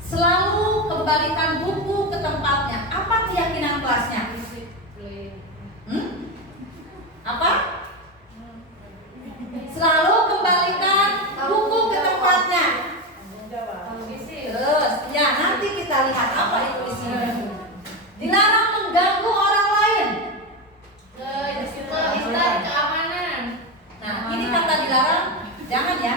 selalu kembalikan buku ke tempatnya. Apa keyakinan kelasnya? Apa? Selalu kembalikan buku ke tempatnya. Terus, ya nanti kita lihat apa itu isinya. Dilarang mengganggu orang lain. Keamanan. Nah, ini kata dilarang, jangan ya.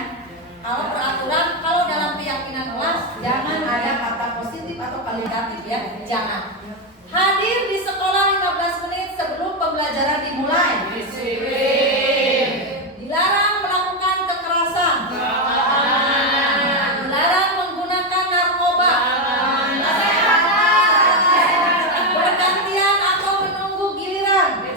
Kalau peraturan, kalau dalam keyakinan kelas, jangan ada kata positif atau kata negatif ya, jangan. Hadir di sekolah 15 menit sebelum pembelajaran dimulai. Dilarang melakukan kekerasan. Dilarang menggunakan narkoba. Bergantian atau menunggu giliran.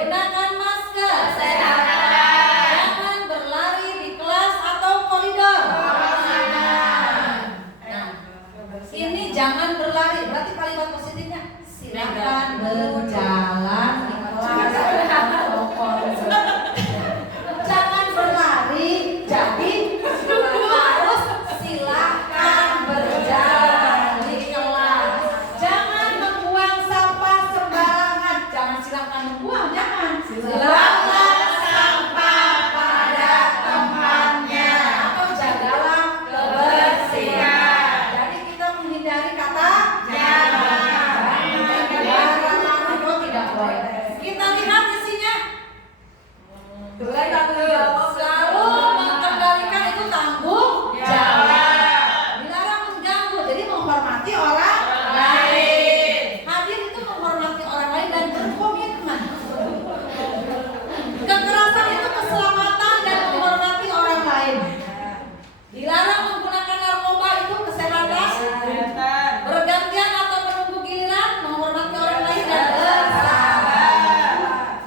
Gunakan masker. Jangan berlari di kelas atau koridor. Nah, ini jangan berlari. Berarti kalimat positifnya silakan berjalan di kelas atau koridor. Jangan berlari, jadi harus silakan berjalan di kelas. Jangan membuang sampah sembarangan. Jangan silakan membuang, jangan. Silakan sampah pada tempatnya atau jagalah kebersihan. Jadi kita menghindari kata jangan. Itu tidak boleh. Kita lihat isinya. Selalu mengembalikan itu tanggung jawab. Dilarang mengganggu, jadi menghormati orang lain. Hadir itu menghormati orang lain dan berkomitmen. Kekerasan itu keselamatan dan menghormati orang lain. Dilarang menggunakan narkoba itu kesehatan. Bergantian atau menunggu giliran, menghormati orang lain dan bersahabat.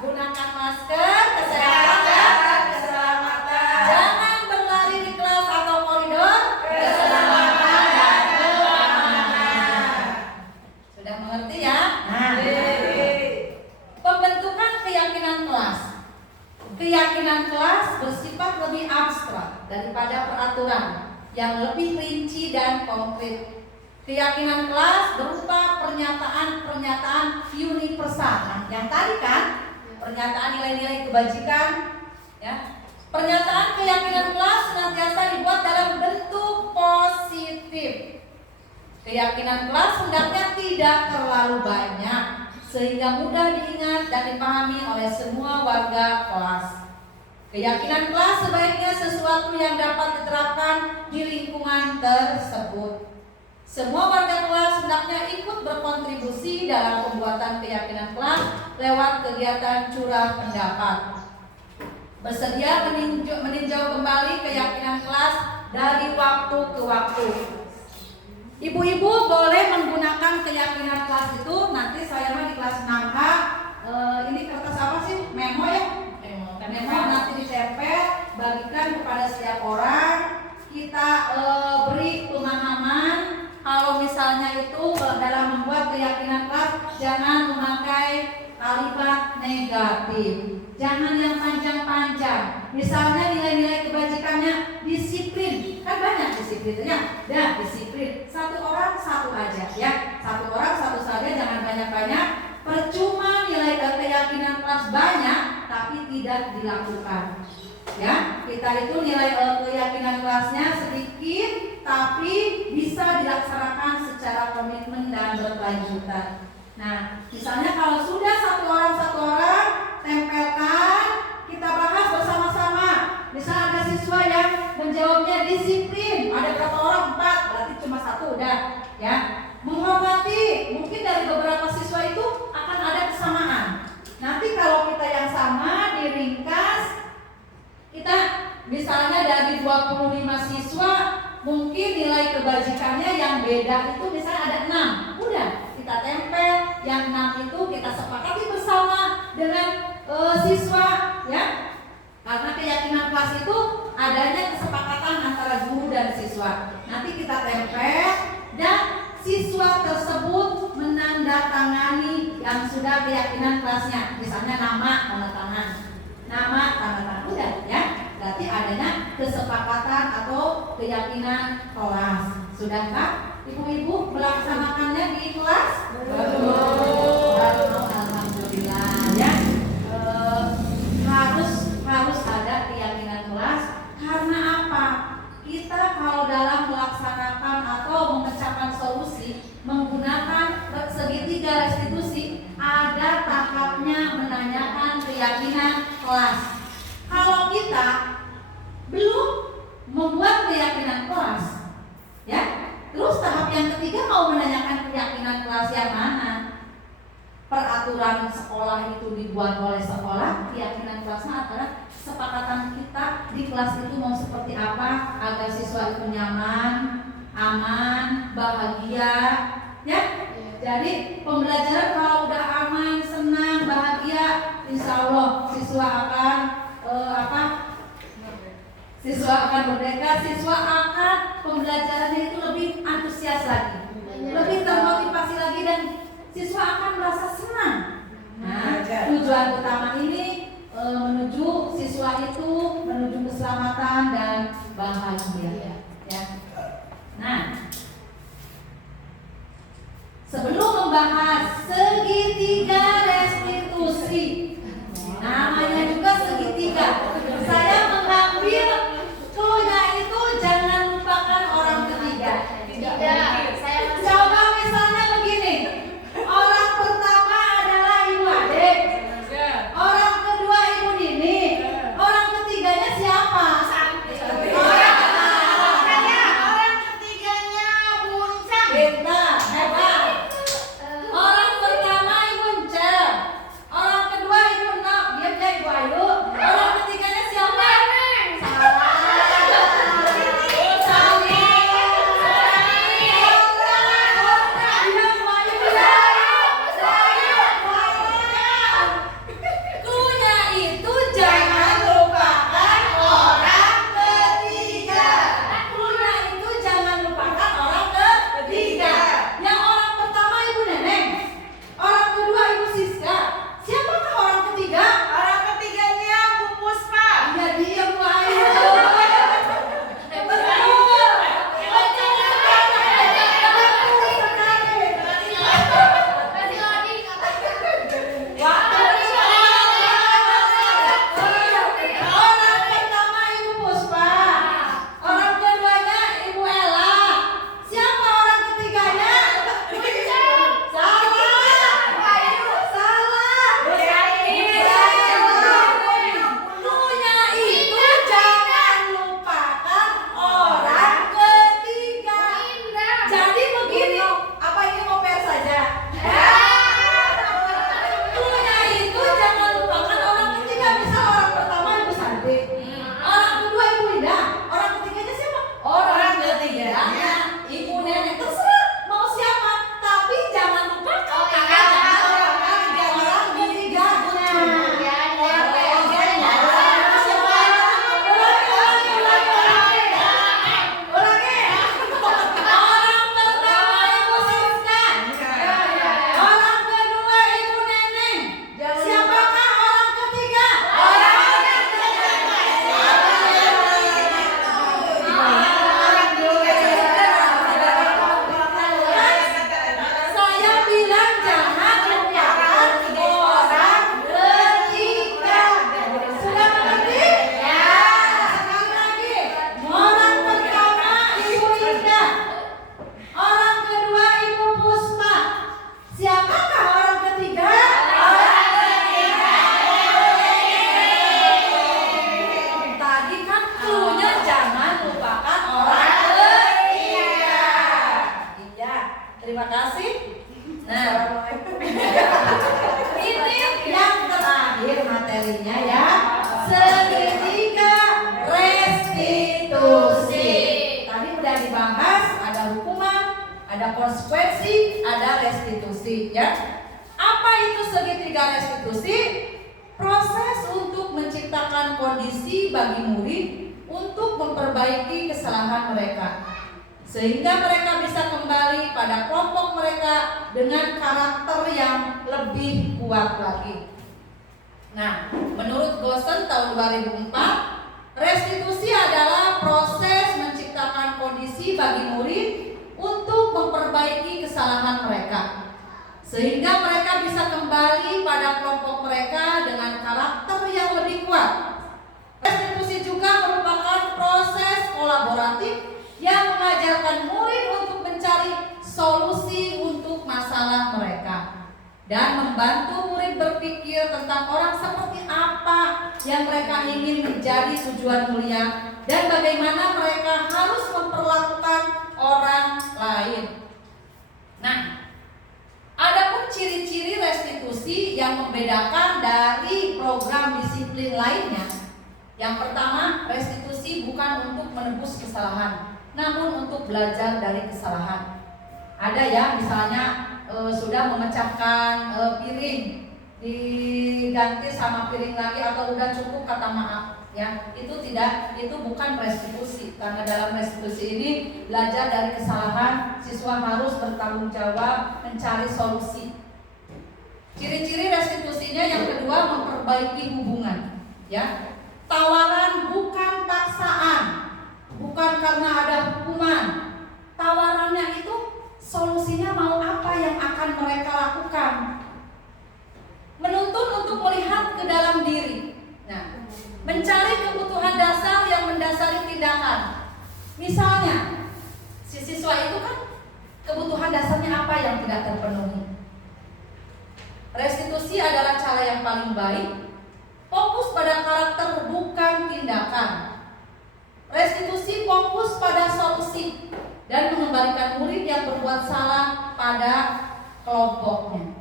Gunakan masker, kesehatan dan keselamatan. Jangan berlari di kelas atau koridor, keselamatan dan keamanan. Sudah mengerti ya? Nah, pembentukan keyakinan kelas. Keyakinan kelas bersifat lebih abstrak daripada peraturan yang lebih rinci dan konkret. Keyakinan kelas berupa pernyataan-pernyataan universal. Nah, yang tadi kan pernyataan nilai-nilai kebajikan, ya. Pernyataan keyakinan kelas senantiasa dibuat dalam bentuk positif. Keyakinan kelas hendaknya tidak terlalu banyak sehingga mudah diingat dan dipahami oleh semua warga kelas. Keyakinan kelas sebaiknya sesuatu yang dapat diterapkan di lingkungan tersebut. Semua warga kelas hendaknya ikut berkontribusi dalam pembuatan keyakinan kelas lewat kegiatan curah pendapat. Bersedia meninjau kembali keyakinan kelas dari waktu ke waktu. Ibu-ibu boleh menggunakan keyakinan kelas itu. Nanti saya mah di kelas 6A. Ini kertas apa sih? Memo ya? Memo nanti ditempel, bagikan kepada setiap orang. Kita beri pemahaman. Kalau misalnya itu dalam membuat keyakinan kelas, jangan memakai kalimat negatif. Jangan yang panjang-panjang. Misalnya nilai-nilai kebajikannya disiplin. Kan banyak disiplinnya. Ya, disiplin. Satu orang satu aja ya. Satu orang satu saja, jangan banyak-banyak. Percuma nilai keyakinan kelas banyak tapi tidak dilakukan. Ya, kita itu nilai keyakinan kelasnya sedikit tapi bisa dilaksanakan secara komitmen dan berkelanjutan. Nah, misalnya kalau sudah satu orang tempelkan, kita bahas bersama-sama. Misal ada siswa yang menjawabnya disiplin, ada berapa orang? 4, berarti cuma 1 udah, ya. Menghormati, mungkin dari beberapa siswa itu akan ada kesamaan. Nanti kalau kita yang sama diringkas, kita misalnya dari 25 siswa, mungkin nilai kebajikannya yang beda itu misalnya ada 6. Udah, kita tempel Yang 6 itu kita sepakati bersama dengan siswa, ya. Karena keyakinan kelas itu adanya kesepakatan antara guru dan siswa. Nanti kita tempel dan siswa tersebut menandatangani yang sudah keyakinan kelasnya. Misalnya nama, tanda tangan. Nama, tanda tangan, udah ya. Berarti adanya kesepakatan atau keyakinan kelas. Sudahkah ibu-ibu melaksanakannya di kelas? Betul. Alhamdulillah ya. Harus ada keyakinan kelas. Karena apa? Kita kalau dalam melaksanakan atau memecahkan solusi menggunakan segitiga restitusi, ada tahapnya menanyakan keyakinan kelas. Kalau kita belum membuat keyakinan kelas, ya, terus tahap yang ketiga mau menanyakan keyakinan kelas yang mana? Peraturan sekolah itu dibuat oleh sekolah, keyakinan kelasnya adalah kesepakatan kita di kelas itu mau seperti apa agar siswa itu nyaman, aman, bahagia, ya. Jadi pembelajaran kalau udah aman, senang, bahagia, insya Allah siswa akan siswa akan merdeka, siswa akan pembelajarannya itu lebih antusias lagi, lebih termotivasi lagi, dan siswa akan merasa senang. Nah, tujuan utama ini menuju siswa itu menuju keselamatan dan bahagia, ya. Nah, sebelum membahas segitiga restitusi, namanya juga segitiga, saya mengambil clue-nya itu jangan lupakan orang ketiga. Coba misalnya begini, orang pertama adalah ibu adik, orang kedua ibu Nini, orang ketiganya siapa? Orang ketiganya Bunca. Pintar, hebat. Orang pertama ibu Bunca, orang kedua ibu Nok, dia ibu Ayu, orang ketiganya siapa? itu segitiga restitusi? Proses untuk menciptakan kondisi bagi murid untuk memperbaiki kesalahan mereka, sehingga mereka bisa kembali pada kelompok mereka dengan karakter yang lebih kuat lagi. Nah, menurut Gosen tahun 2004, restitusi adalah proses menciptakan kondisi bagi murid untuk memperbaiki kesalahan mereka, sehingga mereka bisa kembali pada kelompok mereka dengan karakter yang lebih kuat. Restitusi juga merupakan proses kolaboratif yang mengajarkan murid untuk mencari solusi untuk masalah mereka dan membantu murid berpikir tentang orang seperti apa yang mereka ingin menjadi tujuan mulia dan bagaimana mereka harus memperlakukan orang lain. Nah, adapun ciri-ciri restitusi yang membedakan dari program disiplin lainnya. Yang pertama, restitusi bukan untuk menebus kesalahan, namun untuk belajar dari kesalahan. Ada ya, misalnya sudah memecahkan piring, diganti sama piring lagi atau udah cukup kata maaf. Ya, itu bukan restitusi, karena dalam restitusi ini belajar dari kesalahan, siswa harus bertanggung jawab mencari solusi. Ciri-ciri restitusinya yang kedua, memperbaiki hubungan. Ya, tawaran bukan paksaan, bukan karena ada hukuman. Tawarannya itu solusinya mau apa yang akan mereka lakukan. Menuntun untuk melihat ke dalam diri. Nah, mencari kebutuhan dasar yang mendasari tindakan. Misalnya, si siswa itu kan kebutuhan dasarnya apa yang tidak terpenuhi. Restitusi adalah cara yang paling baik. Fokus pada karakter bukan tindakan. Restitusi fokus pada solusi dan mengembalikan murid yang berbuat salah pada kelompoknya.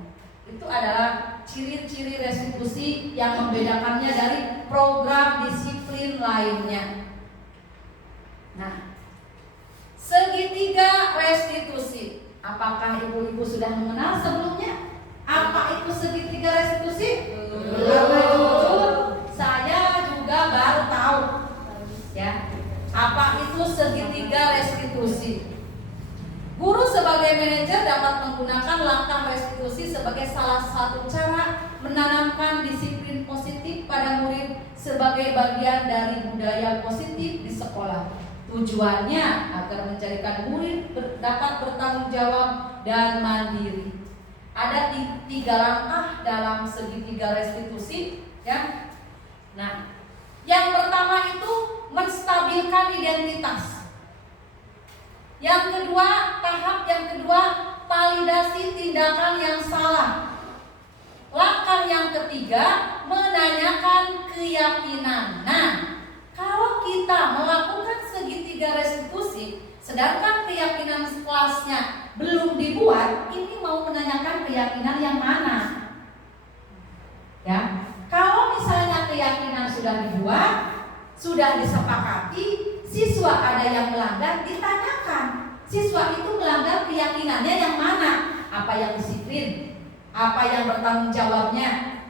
Itu adalah ciri-ciri restitusi yang membedakannya dari program disiplin lainnya. Nah, segitiga restitusi. Apakah ibu-ibu sudah mengenal sebelumnya? Apa itu segitiga restitusi? Karena jujur, saya juga baru tahu. Ya, apa itu segitiga restitusi? Guru sebagai manajer dapat menggunakan langkah restitusi sebagai salah satu cara menanamkan disiplin positif pada murid sebagai bagian dari budaya positif di sekolah. Tujuannya agar menjadikan murid dapat bertanggung jawab dan mandiri. Ada 3 langkah dalam segitiga restitusi, ya. Nah, yang pertama itu menstabilkan identitas. Yang kedua, tahap yang kedua, validasi tindakan yang salah. Langkah yang ketiga, menanyakan keyakinan. Nah, kalau kita melakukan segitiga restitusi, sedangkan keyakinan kelasnya belum dibuat, ini mau menanyakan keyakinan yang mana? Ya, kalau misalnya keyakinan sudah dibuat, sudah disepakati, siswa ada yang melanggar, ditanyakan. Siswa itu melanggar keyakinannya yang mana? Apa yang disiplin? Apa yang bertanggung jawabnya?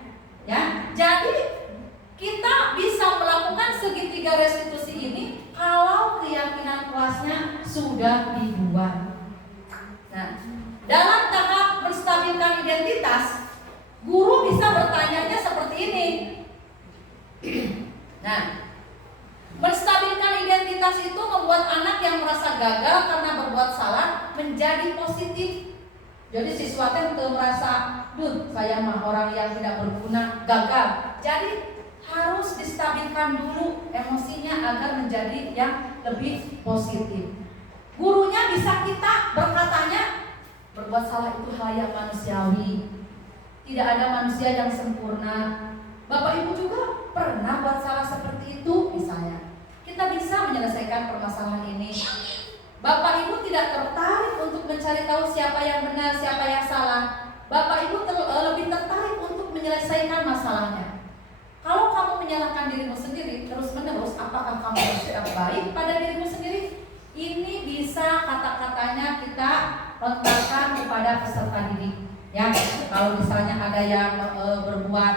Ya, jadi kita bisa melakukan segitiga restitusi ini kalau keyakinan kelasnya sudah dibuat. Nah, dalam tahap menstabilkan identitas, guru bisa bertanya seperti ini. Nah, menstabilkan identitas itu membuat anak yang merasa gagal karena berbuat salah menjadi positif. Jadi siswa itu merasa, saya mah orang yang tidak berguna, gagal. Jadi harus distabilkan dulu emosinya agar menjadi yang lebih positif. Gurunya bisa kita berkatanya, berbuat salah itu hal yang manusiawi. Tidak ada manusia yang sempurna. Bapak Ibu juga pernah buat salah seperti itu misalnya. Kita bisa menyelesaikan permasalahan ini. Bapak Ibu tidak tertarik untuk mencari tahu siapa yang benar, siapa yang salah. Bapak Ibu lebih tertarik untuk menyelesaikan masalahnya. Kalau kamu menyalahkan dirimu sendiri terus-menerus, apakah kamu bersikap baik pada dirimu sendiri? Ini bisa kata-katanya kita lontarkan kepada peserta didik. Ya, kalau misalnya ada yang berbuat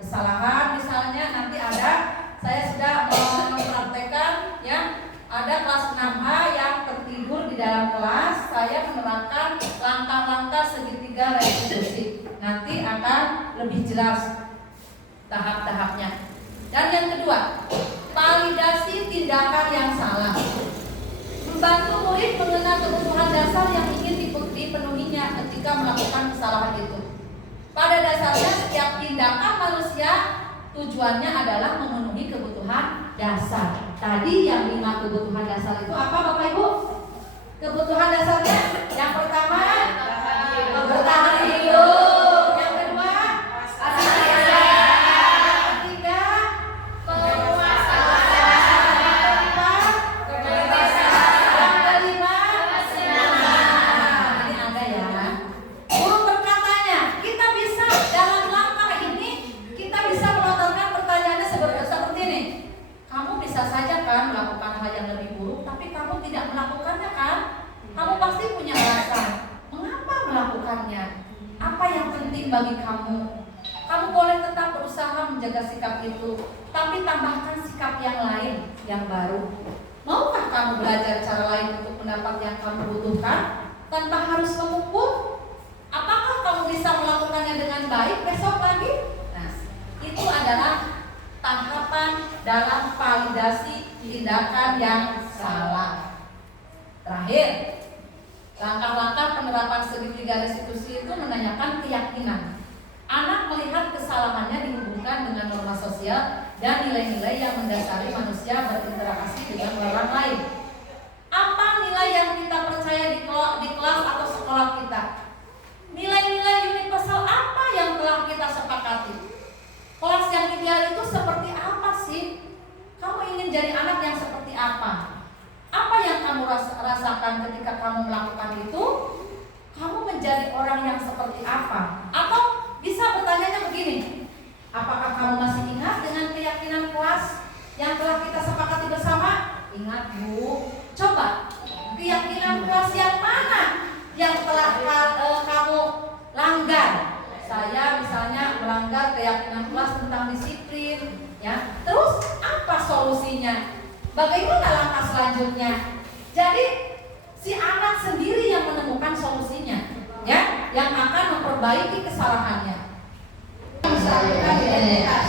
kesalahan, misalnya nanti saya sudah mempraktekkan ya, ada kelas 6A yang tertidur di dalam kelas, saya menerapkan langkah-langkah segitiga restitusi. Nanti akan lebih jelas tahap-tahapnya. Dan yang kedua, validasi tindakan yang salah. Membantu murid mengenal kebutuhan dasar yang ingin dipenuhinya ketika melakukan kesalahan itu. Pada dasarnya setiap tindakan manusia tujuannya adalah memenuhi kebutuhan dasar. Tadi yang 5 kebutuhan dasar itu apa Bapak Ibu? Kebutuhan dasarnya yang pertama bertahan hidup. Yang kedua melakukan hal yang lebih buruk, tapi kamu tidak melakukannya kan? Kamu pasti punya alasan mengapa melakukannya. Apa yang penting bagi kamu? Kamu boleh tetap berusaha menjaga sikap itu, tapi tambahkan sikap yang lain, yang baru. Maukah kamu belajar cara lain untuk mendapat yang kamu butuhkan tanpa harus memukul? Apakah kamu bisa melakukannya dengan baik besok lagi? Nah, itu adalah tahapan dalam validasi tindakan yang salah. Terakhir, langkah-langkah penerapan segitiga restitusi itu menanyakan keyakinan. Anak melihat kesalahannya dihubungkan dengan norma sosial dan nilai-nilai yang mendasari manusia berinteraksi dengan orang lain. Apa nilai yang kita percaya di kelas atau sekolah kita? Nilai-nilai universal apa yang telah kita sepakati? Kelas yang ideal itu seperti apa sih? Kamu ingin jadi anak yang seperti apa? Apa yang kamu rasakan ketika kamu melakukan itu? Kamu menjadi orang yang seperti apa? Atau bisa bertanya begini, apakah kamu masih ingat dengan keyakinan kelas yang telah kita sepakati bersama? Ingat Bu, coba keyakinan kelas yang mana yang telah kamu langgar? Saya misalnya melanggar keyakinan kelas tentang disiplin, ya. Terus apa solusinya? Bagaimana langkah selanjutnya? Jadi si anak sendiri yang menemukan solusinya, ya, yang akan memperbaiki kesalahannya. Misalkan identitas.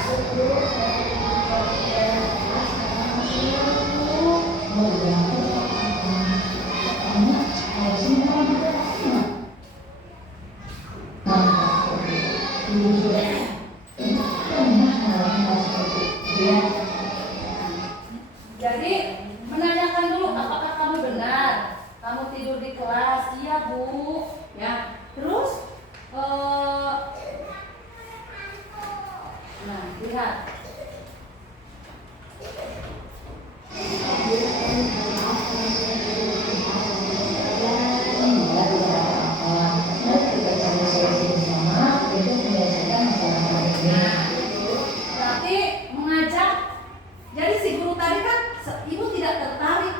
Jadi menanyakan dulu apakah kamu benar, kamu tidur di kelas, iya Bu, ya. Terus, nah lihat. Berarti mengajak. Jadi si guru tadi kan ibu tidak tertarik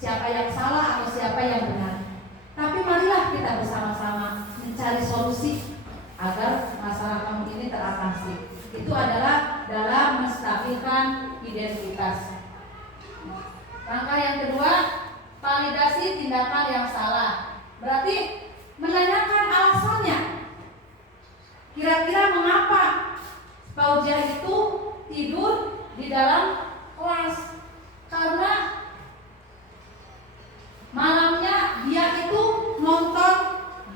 siapa yang salah atau siapa yang benar. Tapi marilah kita bersama-sama mencari solusi agar masalah kamu ini teratasi. Itu adalah dalam menstabilkan identitas. Langkah yang kedua, validasi tindakan yang salah. Berarti menanyakan alasannya. Kira-kira mengapa Fauzia itu tidur di dalam kelas? Karena malamnya dia itu nonton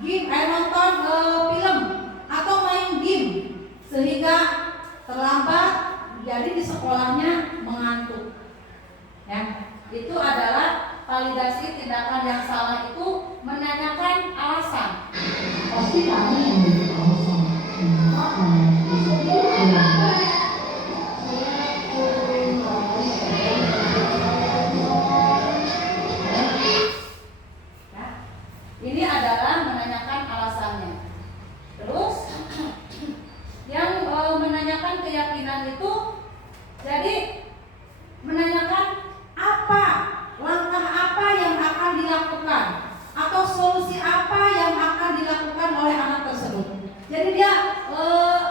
film atau main game sehingga terlambat, jadi di sekolahnya mengantuk. Ya, itu adalah validasi tindakan yang salah, itu menanyakan alasan. Pasti kamu yang menjadi alasan. Ini adalah menanyakan alasannya. Terus yang menanyakan keyakinan itu, jadi menanyakan apa, langkah apa yang akan dilakukan atau solusi apa yang akan dilakukan oleh anak tersebut. Jadi dia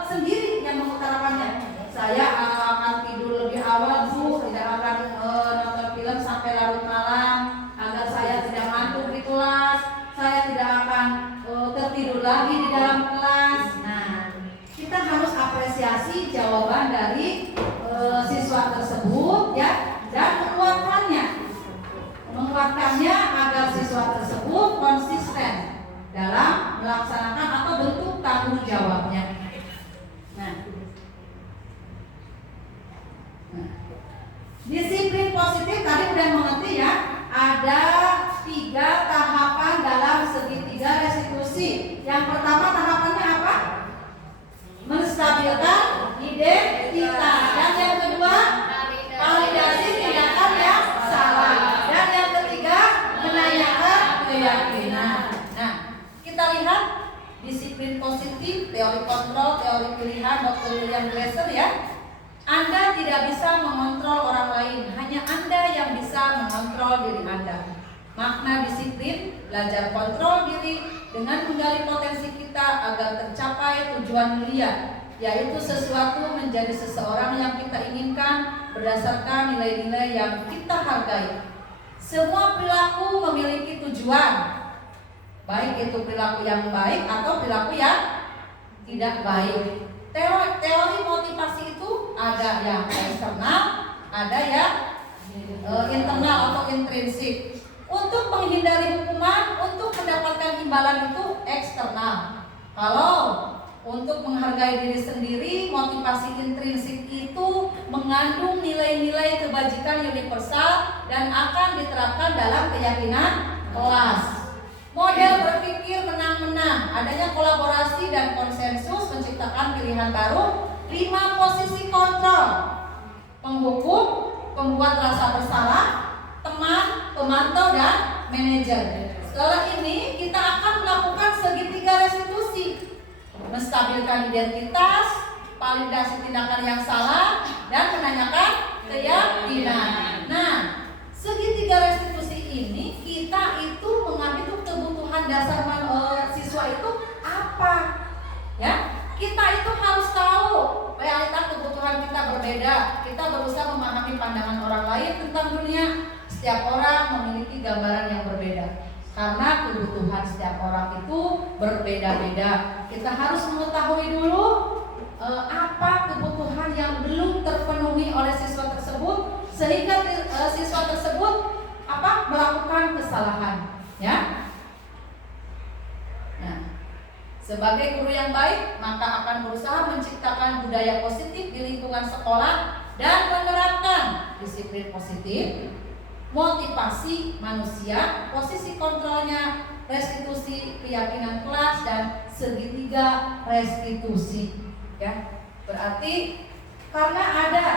sendiri yang mengutarakannya. Saya akan tidur lebih awal Bu, tidak akan nonton film sampai larut malam agar saya tidak ngantuk di kelas. Saya tidak akan tertidur lagi di dalam kelas. Nah, kita harus apresiasi jawaban dari siswa tersebut ya, dan menguatkannya agar siswa tersebut konsisten dalam melaksanakan atau bentuk tanggung jawabnya. Nah, disiplin positif tadi udah mengerti ya. Ada 3 tahapan dalam segitiga restitusi. Yang pertama tahapannya apa? Menstabilkan identitas. Dan yang kedua, validasi tindakan yang salah. Dan yang ketiga, menanyakan keyakinan. Nah, kita lihat disiplin positif, teori kontrol, teori pilihan Dr. William Glasser ya. Anda tidak bisa mengontrol orang lain, hanya Anda yang bisa mengontrol diri Anda. Makna disiplin, belajar kontrol diri dengan menggali potensi kita agar tercapai tujuan mulia, yaitu sesuatu menjadi seseorang yang kita inginkan berdasarkan nilai-nilai yang kita hargai. Semua perilaku memiliki tujuan, baik itu perilaku yang baik atau perilaku yang tidak baik. Teori motivasi itu ada yang eksternal, ada yang internal atau intrinsik. Untuk menghindari hukuman, untuk mendapatkan imbalan itu eksternal. Kalau untuk menghargai diri sendiri, motivasi intrinsik itu mengandung nilai-nilai kebajikan universal dan akan diterapkan dalam keyakinan kelas. Model berpikir menang-menang, adanya kolaborasi dan konsensus menciptakan pilihan baru. 5 posisi kontrol: penghukum, pembuat rasa bersalah, teman, pemantau, dan manajer. Setelah ini kita akan melakukan segitiga restitusi: menstabilkan identitas, validasi tindakan yang salah, dan menanyakan keyakinan. Nah, segitiga restitusi ini kita itu mengambil kebutuhan dasar siswa itu apa? Ya, kita itu harus tahu realita kebutuhan kita berbeda. Kita berusaha memahami pandangan orang lain tentang dunia. Setiap orang memiliki gambaran yang berbeda. Karena kebutuhan setiap orang itu berbeda-beda. Kita harus mengetahui dulu apa kebutuhan yang belum terpenuhi oleh siswa tersebut, sehingga siswa tersebut melakukan kesalahan, ya. Nah, sebagai guru yang baik, maka akan berusaha menciptakan budaya positif di lingkungan sekolah dan menerapkan disiplin positif, motivasi manusia, posisi kontrolnya, restitusi, keyakinan kelas, dan segitiga restitusi. Ya, berarti karena ada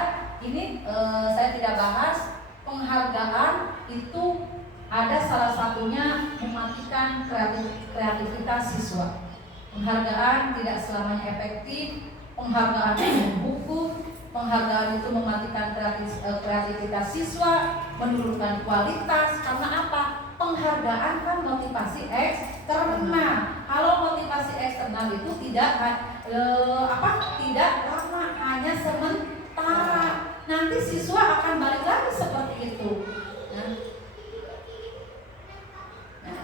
ini saya tidak bahas, penghargaan itu ada salah satunya mematikan kreativitas siswa. Penghargaan tidak selamanya efektif, penghargaan itu menghukum, penghargaan itu mematikan kreativitas siswa, menurunkan kualitas. Karena apa? Penghargaan kan motivasi eksternal. Kalau motivasi eksternal itu tidak lama, hanya sementara. Nanti siswa akan balik lagi seperti itu. Nah,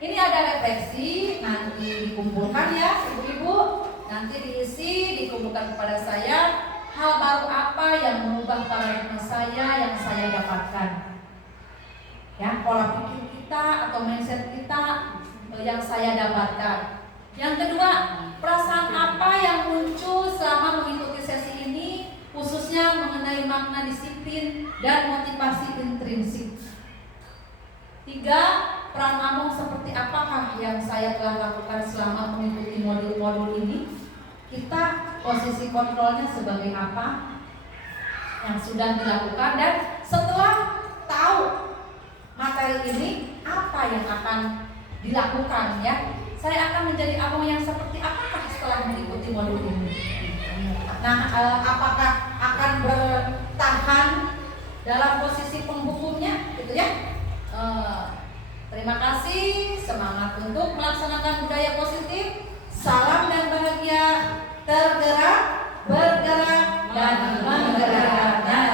ini ada refleksi, nanti dikumpulkan ya ibu-ibu, nanti diisi, dikumpulkan kepada saya. Hal baru apa yang mengubah paradigma saya yang saya dapatkan? Ya, pola pikir kita atau mindset kita yang saya dapatkan. Yang kedua, perasaan apa yang muncul selama mengikuti sesi ini, khususnya mengenai makna disiplin dan motivasi intrinsik. 3, peran Among seperti apakah yang saya telah lakukan selama mengikuti modul-modul ini? Kita posisi kontrolnya sebagai apa yang sudah dilakukan, dan setelah tahu materi ini apa yang akan dilakukan, ya. Saya akan menjadi Among yang seperti apakah setelah mengikuti modul ini? Nah, apakah akan bertahan dalam posisi penghukumnya, gitu ya? Terima kasih, semangat untuk melaksanakan budaya positif. salam dan bahagia, tergerak, bergerak, dan menggerakkan. Nah,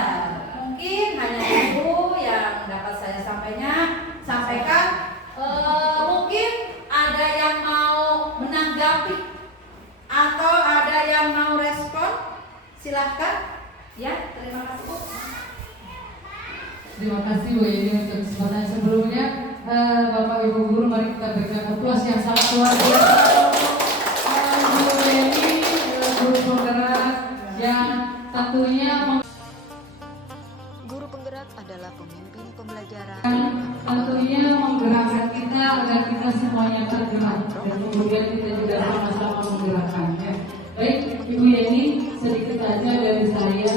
mungkin hanya itu yang dapat saya sampaikan. Mungkin ada yang mau menanggapi atau ada yang mau respon, silahkan. Ya, terima kasih Bu. Terima kasih Bu Yeni untuk kesempatan sebelumnya. Bapak Ibu guru, mari kita berikan aplaus yang sangat luar biasa Bu Yeni, guru penggerak yang tentunya Guru penggerak adalah pemimpin pembelajaran. menggerakkan kita agar kita semuanya tergerak dan kemudian kita juga sama-sama menggerakkan. Ya. Baik, Ibu Yeni, sedikit saja dari saya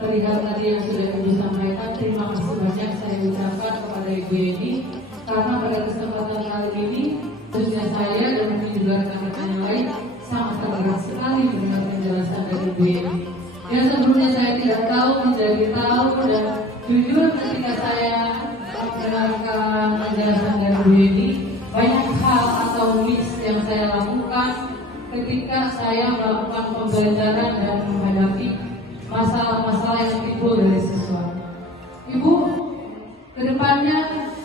terlihat tadi yang sudah Ibu sampaikan. Terima kasih banyak saya ucapkan kepada Ibu Yeni karena pada kesempatan kali ini khususnya saya dan mungkin juga rekan-rekan yang lain sangat tergerak sekali mendengar penjelasan dari Ibu Yeni. Yang sebelumnya saya tidak tahu menjadi tahu dan jujur ketika saya mendengarkan penjelasan dari Bu Yeni, banyak hal atau miss yang saya lakukan ketika saya melakukan pembelajaran dan menghadapi masalah-masalah yang timbul dari siswa. Ibu, kedepannya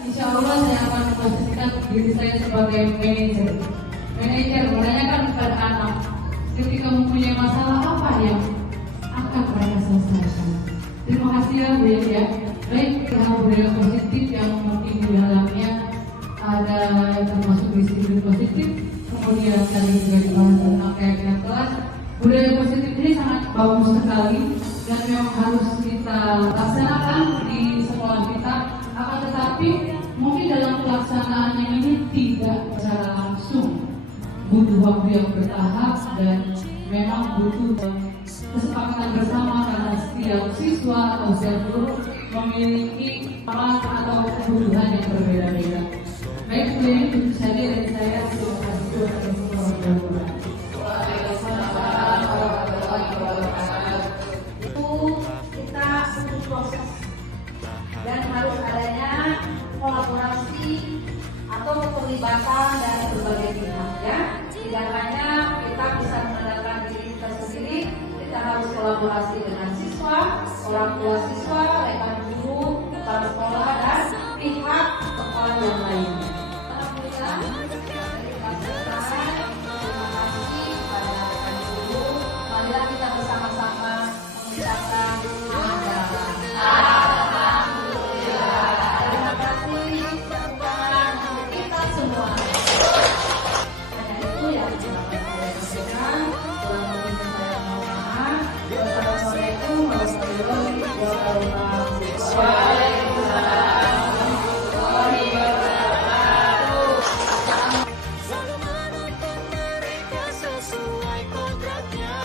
insya Allah saya akan memposisikan diri saya sebagai manajer menanyakan kepada anak ketika mempunyai masalah apa yang akan mereka selesaikan. Terima kasih ya Bu Yeni ya. Baik, hal budaya positif yang mungkin di dalamnya ada termasuk disiplin positif, kemudian tadi juga dibahas tentang keyakinan kelas. Budaya positif ini sangat bagus sekali dan memang harus kita laksanakan di sekolah kita. Akan tetapi mungkin dalam pelaksanaannya ini tidak secara langsung, butuh waktu yang bertahap dan memang butuh kesepakatan bersama karena setiap siswa atau setiap guru memiliki peran atau kebutuhan yang berbeda-beda. Baik, jadi itu saja dari saya. Terima kasih atas Kita butuh proses dan harus adanya kolaborasi atau keterlibatan dari berbagai pihak ya. Tidak hanya kita bisa mengandalkan diri kita sendiri, kita harus kolaborasi dengan siswa, orang tua siswa, rekan guru, kepala sekolah dan pihak sekolah yang lainnya. Alhamdulillah, terima kasih kepada rekan guru. Marilah kita bersama-sama mengucapkan alhamdulillah. Terima kasih untuk kita semua. Hanya itu yang bisa saya sampaikan. Kurang lebihnya saya mohon maaf. Wassalamualaikum warahmatullahi wabarakatuh. Waalaikumsalam warahmatullahi wabarakatuh. Selalu menuntut mereka sesuai kodratnya,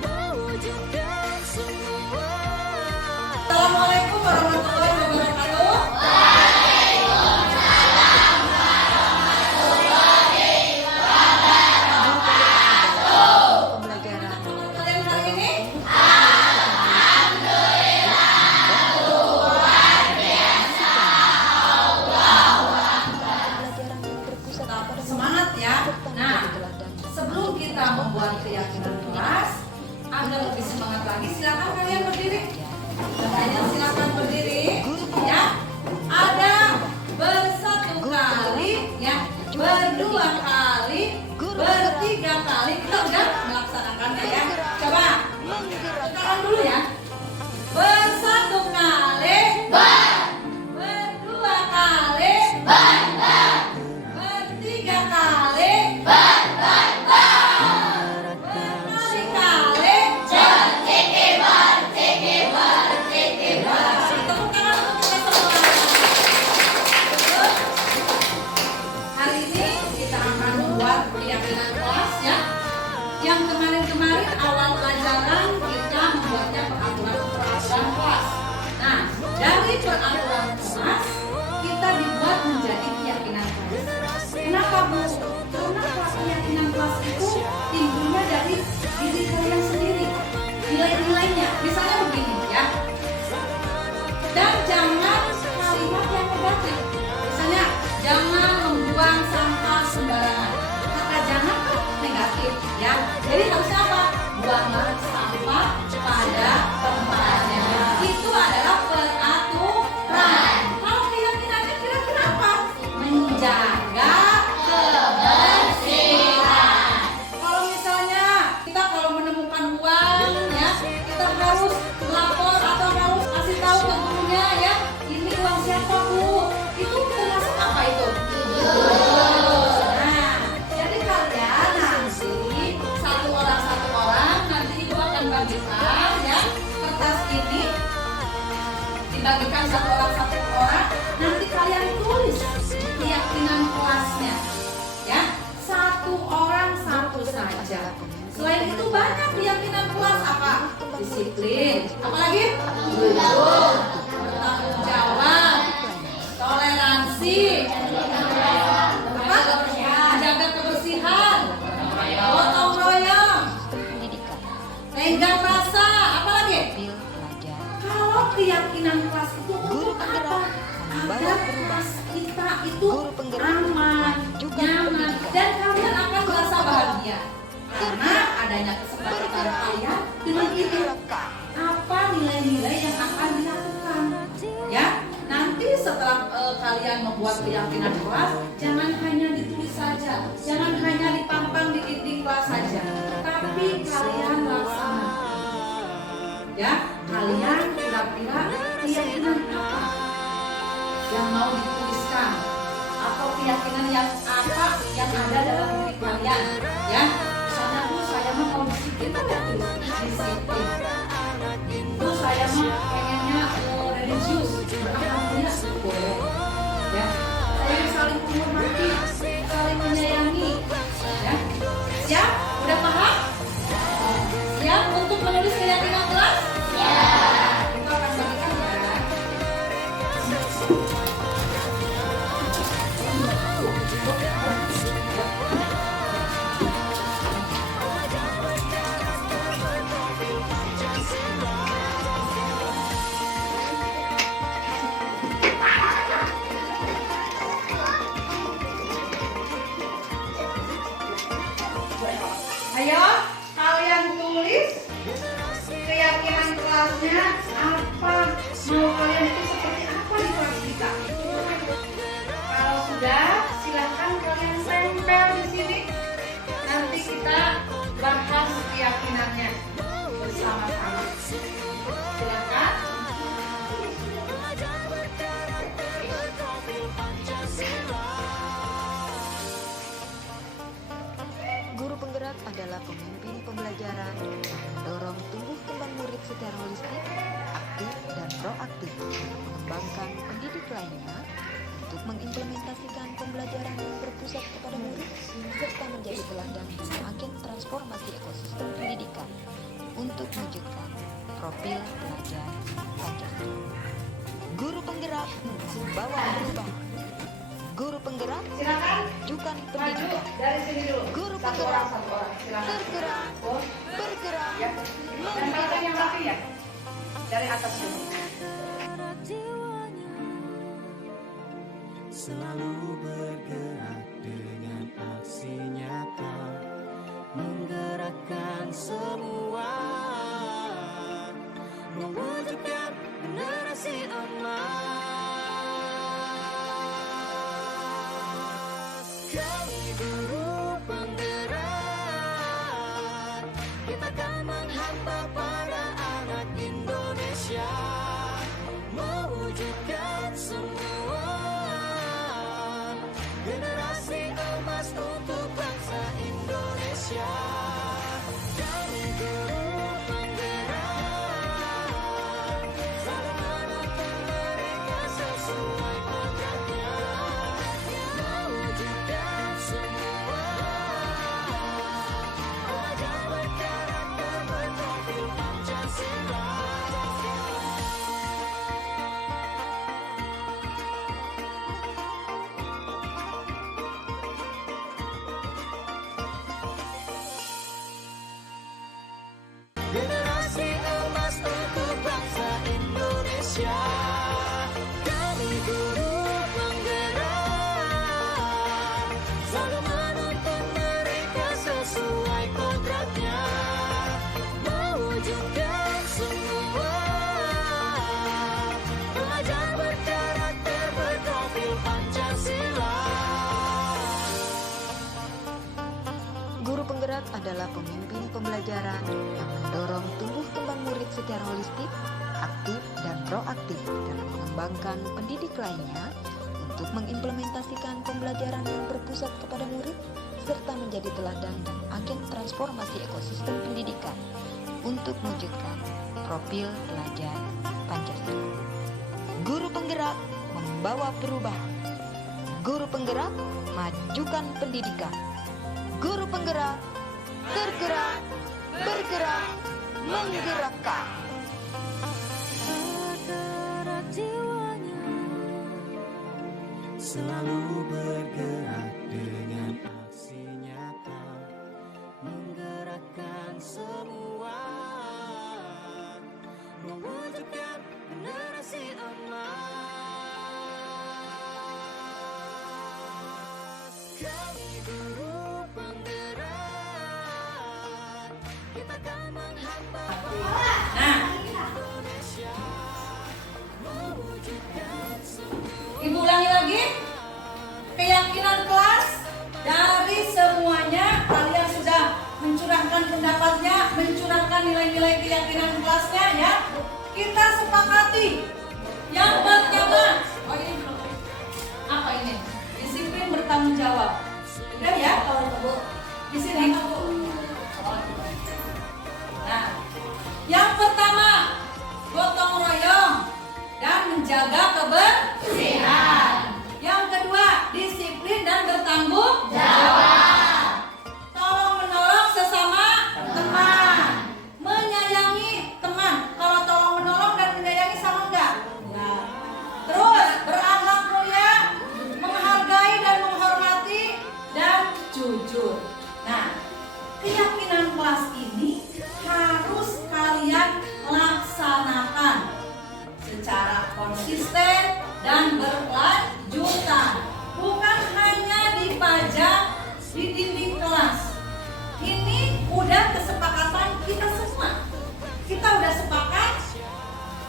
mewujudkan semua. Assalamualaikum warahmatullahi wabarakatuh. Pembelajaran Kalian hari ini pembelajaran yang berpusat pada semangat ya. Nah, teladan. sebelum kita membuat keyakinan kelas agar lebih semangat lagi, silakan kalian berdiri. Kalian silakan berdiri ya. Ada bersatu kali ya, berdua kali, bertiga kali. Kita udah melaksanakannya ya. Coba sekarang dulu ya. Bersatu kali, berdua kali, bertiga kali, berkali-kali. Tepuk tangan untuk kita semua. Hari ini kita akan membuat keyakinan kelas ya. Yang kemarin-kemarin awal pelajaran kita membuatnya peraturan kelas. Nah, dari peraturan kelas kita dibuat menjadi keyakinan kelas. Kenapa Bu? Karena keyakinan kelas itu timbulnya dari diri kalian sendiri, nilai-nilainya. Misalnya begini ya. Dan jangan kalimat yang negatif. Misalnya jangan membuang sampah sembarangan. Kata jangan harusnya apa? Buanglah sampah pada tempatnya. Itu adalah peraturan. Kalau keyakinannya kira-kira apa? Menjaga kebersihan. Kalau misalnya kita menemukan uang ya, kita harus lapor atau harus kasih tahu ke gurunya ya, ini uang siapa Bu? Itu termasuk apa itu? Nah, jadi kalian nanti satu orang nanti ibu akan bagikan ya kertas ini, dibagikan satu orang, nanti kalian tulis keyakinan kelasnya ya, satu orang satu saja. Selain itu banyak keyakinan kelas apa? Disiplin, apalagi? Jujur, bertanggung jawab, toleransi, menjaga kebersihan, gotong royong, tenggang rasa, apalagi? Kalau keyakinan kelas itu untuk apa? Agar kelas kita itu aman, nyaman, dan kalian akan merasa bahagia karena adanya kesepakatan kalian dengan itu. Apa nilai-nilai yang akan dilakukan? Ya, nanti setelah kalian membuat keyakinan kelas, jangan hanya ditulis saja, jangan hanya dipampang di dinding kelas saja, tapi kalian laksanakan. Ya, kalian kira-kira keyakinan apa yang mau dituliskan, atau keyakinan yang apa yang ada dalam diri kalian? Ya, misalnya Bu, saya mau disiplin, ada tulis disiplin. Bu, saya pengennya religius, berakhlaknya boleh. Ya, saya saling menghormati, saling menyayangi. Ya, siap? Udah paham? Siap untuk menulis keyakinan kelas? Ya. Kita akan bagikan ya. Ayo, kalian tulis keyakinan kelasnya apa, mau kalian itu seperti apa di kelas kita. Kalau sudah, silakan kalian tempel di sini. Nanti kita bahas keyakinannya bersama-sama. Silakan. Guru penggerak adalah pemimpin pembelajaran yang mendorong tumbuh kembang murid secara holistik, aktif dan proaktif, mengembangkan pendidik lainnya untuk mengimplementasikan pembelajaran yang berpusat kepada murid serta menjadi teladan dalam agen transformasi ekosistem pendidikan untuk mewujudkan profil pelajar Pancasila. Guru penggerak membawa perubahan. Guru penggerak Silakan juga maju pendidikan. dari sini dulu. Guru Satu penggerak orang. Silakan. bergerak, Oh, bergerak, ya. Dan kalian yang rapi ya. Dari atas dulu. Selalu bergerak dengan aksi nyata, menggerakkan semua, mewujudkan generasi emas. Kami guru penggerak, kita akan menghamba pada anak Indonesia, mewujudkan semua generasi emas untuk bangsa Indonesia. Kami guru secara holistik, aktif, dan proaktif dalam mengembangkan pendidik lainnya untuk mengimplementasikan pembelajaran yang berpusat kepada murid serta menjadi teladan dan agen transformasi ekosistem pendidikan untuk mewujudkan profil pelajar Pancasila. Guru penggerak membawa perubahan. Guru penggerak majukan pendidikan. Guru penggerak tergerak, bergerak, menggerakkan. Tergerak jiwanya, selalu bergerak dengan aksi nyata, menggerakkan semua, mewujudkan generasi emas. Kami guru penggerak, kita akan menghamba Indonesia, mewujudkan semua. Ibu ulangi lagi. Keyakinan kelas dari semuanya kalian sudah mencurahkan pendapatnya, mencurahkan nilai-nilai keyakinan kelasnya ya. Kita sepakati yang pertama. Oh ini belum. Apa ini? Disiplin bertanggung jawab. Udah ya kalau Ibu. Di sini. Nah, yang pertama gotong royong dan menjaga kebersihan. Yang kedua, disiplin dan bertanggung jawab. Tolong menolong sesama teman. Menyayangi teman. Kalau tolong menolong dan menyayangi sama enggak? Enggak. Terus berakhlak mulia, menghargai dan menghormati dan jujur. Nah, keyakinan kelas ini harus kalian laksanakan secara konsisten dan berkelanjutan, bukan hanya dipajang di dinding kelas. Ini udah kesepakatan kita semua. Kita udah sepakat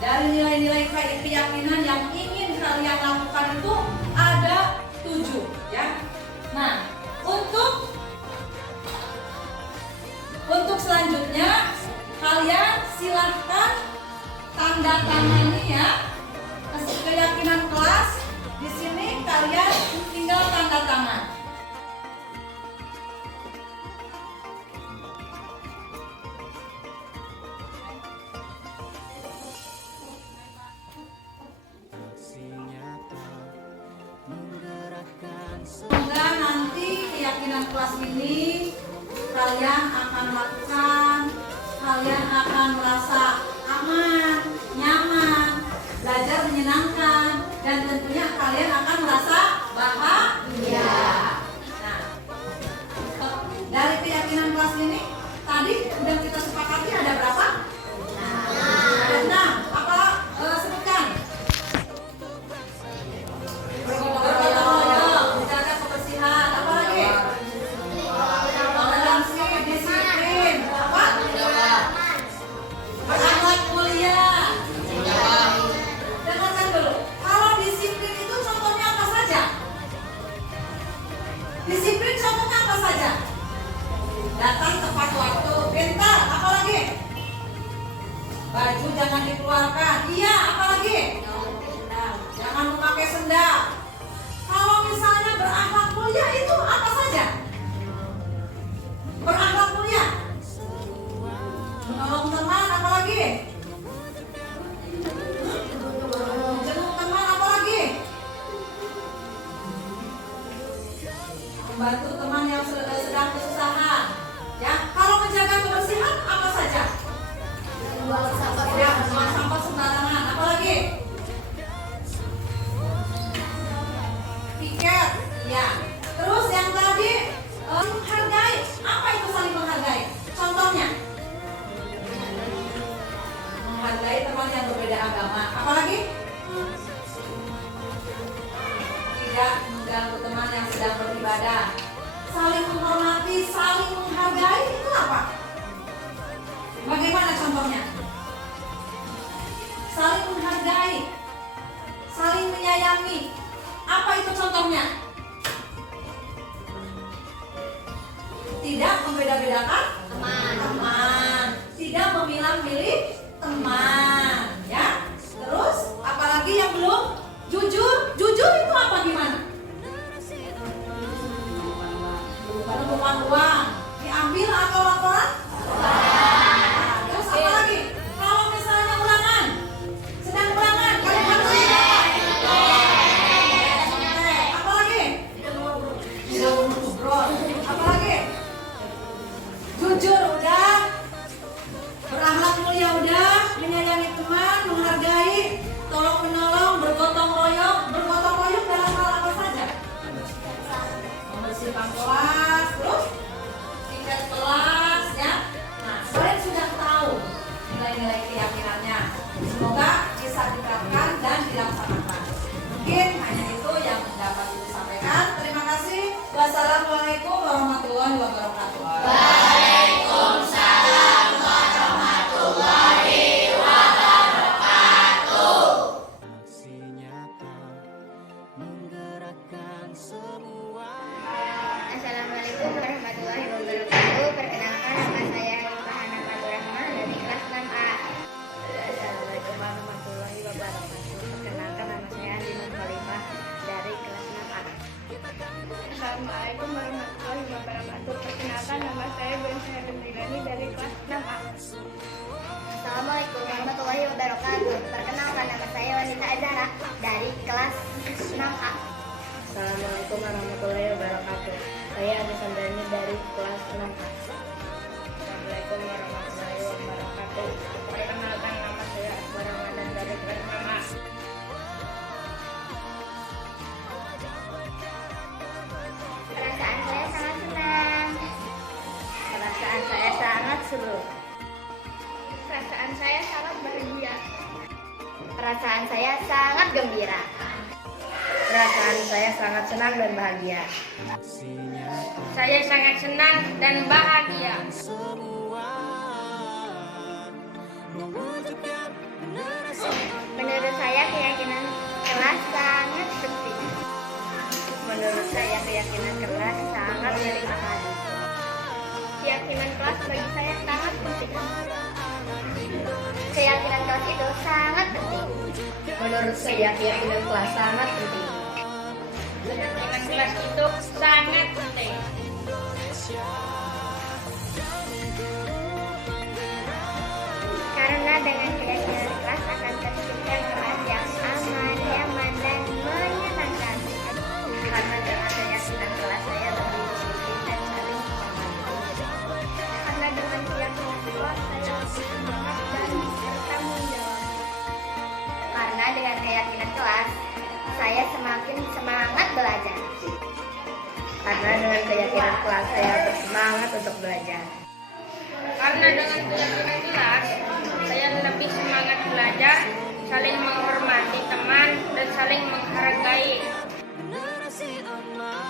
dari nilai-nilai keyakinan yang ingin kalian lakukan itu ada 7 ya. Nah, untuk selanjutnya kalian silahkan tanda tangani ya keyakinan kelas. Di sini kalian tinggal tanda tangan. Semoga nanti keyakinan kelas ini kalian akan lakukan, kalian akan merasa aman, nyaman, belajar menyenangkan, dan tentunya kalian akan merasa bahagia. Nah, dari keyakinan kelas ini tadi udah kita sepakati ada berapa? Ada 6. Apa sebutkan? Bergotong royong, menjaga kebersihan. Apa lagi? Toleransi, disiplin. Apa? Berakhlak mulia. Dengarkan dulu. Kalau disiplin itu contohnya apa saja? Disiplin contohnya apa saja? Datang tepat waktu, pintar. Apa lagi? Baju jangan dikeluarkan. Iya, apa lagi? Jangan memakai sendal. Kalau misalnya berakhlak mulia itu apa saja? Berakhlak mulia. Menolong teman, apa lagi? Menjenguk teman, apa lagi? Membantu teman yang sedang kesusahan. Ya, kalau menjaga kebersihan apa saja? Ya, buang sampah sembarangan. Apa lagi? Piket, ya. Terus yang tadi menghargai. Apa itu saling menghargai? Contohnya, menghargai teman yang berbeda agama. Apa lagi? Tidak mengganggu teman yang sedang beribadah. Saling menghormati, saling menghargai itu apa? Bagaimana contohnya? Saling menghargai, saling menyayangi. Apa itu contohnya? Tidak membeda-bedakan teman. Tidak memilah-milih teman, ya. Terus apalagi yang belum? Jujur. Jujur itu apa gimana? Penutupan uang. Diambil atau laporan? Nah, terus apa lagi? Kalau misalnya ulangan, sedang ulangan, kalian harus apa lagi? Tidak ngobrol. Apa lagi? Jujur udah, berakhlak mulia udah, menyayangi teman, menghargai, tolong menolong, bergotong royong dalam hal apa saja? Membersihkan kelas, terus tiket kelas, ya. Nah, kalian sudah tahu nilai-nilai keyakinannya. Semoga bisa diterapkan dan dilaksanakan. Mungkin hanya itu yang dapat Ibu sampaikan. Terima kasih. Wassalamualaikum warahmatullahi wabarakatuh. Aksi nyata menggerakkan semua. Assalamualaikum warahmatullahi wabarakatuh. Perkenalkan, nama saya Rifahana Faturahma dari kelas 6A. Assalamualaikum warahmatullahi wabarakatuh. Perkenalkan, nama saya Andi Khalifah dari kelas 6A. Assalamualaikum warahmatullahi wabarakatuh. Perkenalkan, nama saya Bensyah Bentilani dari kelas 6A. Assalamualaikum warahmatullahi wabarakatuh. Perkenalkan, nama saya Wanita Azara dari kelas 6A. Assalamualaikum warahmatullahi wabarakatuh. Saya Adi Sandani dari kelas 6A. Assalamualaikum warahmatullahi wabarakatuh. Perkenalkan, nama saya Akbar Ramadan dari kelas 6A. Perasaan saya sangat senang. Perasaan saya sangat seru. Perasaan saya sangat bahagia. Perasaan saya sangat gembira. Perasaan saya sangat senang dan bahagia. Saya sangat senang dan bahagia. Menurut saya keyakinan kelas sangat penting. Menurut saya keyakinan kelas sangat bermanfaat. Keyakinan kelas bagi saya sangat penting. Keyakinan kelas itu sangat penting. Menurut saya keyakinan kelas sangat penting. Keyakinan kelas itu sangat penting. Karena dengan keyakinan kelas akan tercipta kelas yang aman, nyaman, dan menyenangkan. Karena dengan keyakinan kelas saya lebih disiplin dan saling menghormati. Karena dengan keyakinan kelas saya lebih semangat dan bertanggung jawab. Karena dengan keyakinan kelas saya semakin semangat belajar. Karena dengan keyakinan kelas saya bersemangat untuk belajar. Karena dengan keyakinan kelas saya lebih semangat belajar, saling menghormati teman, dan saling menghargai. Generasi emas,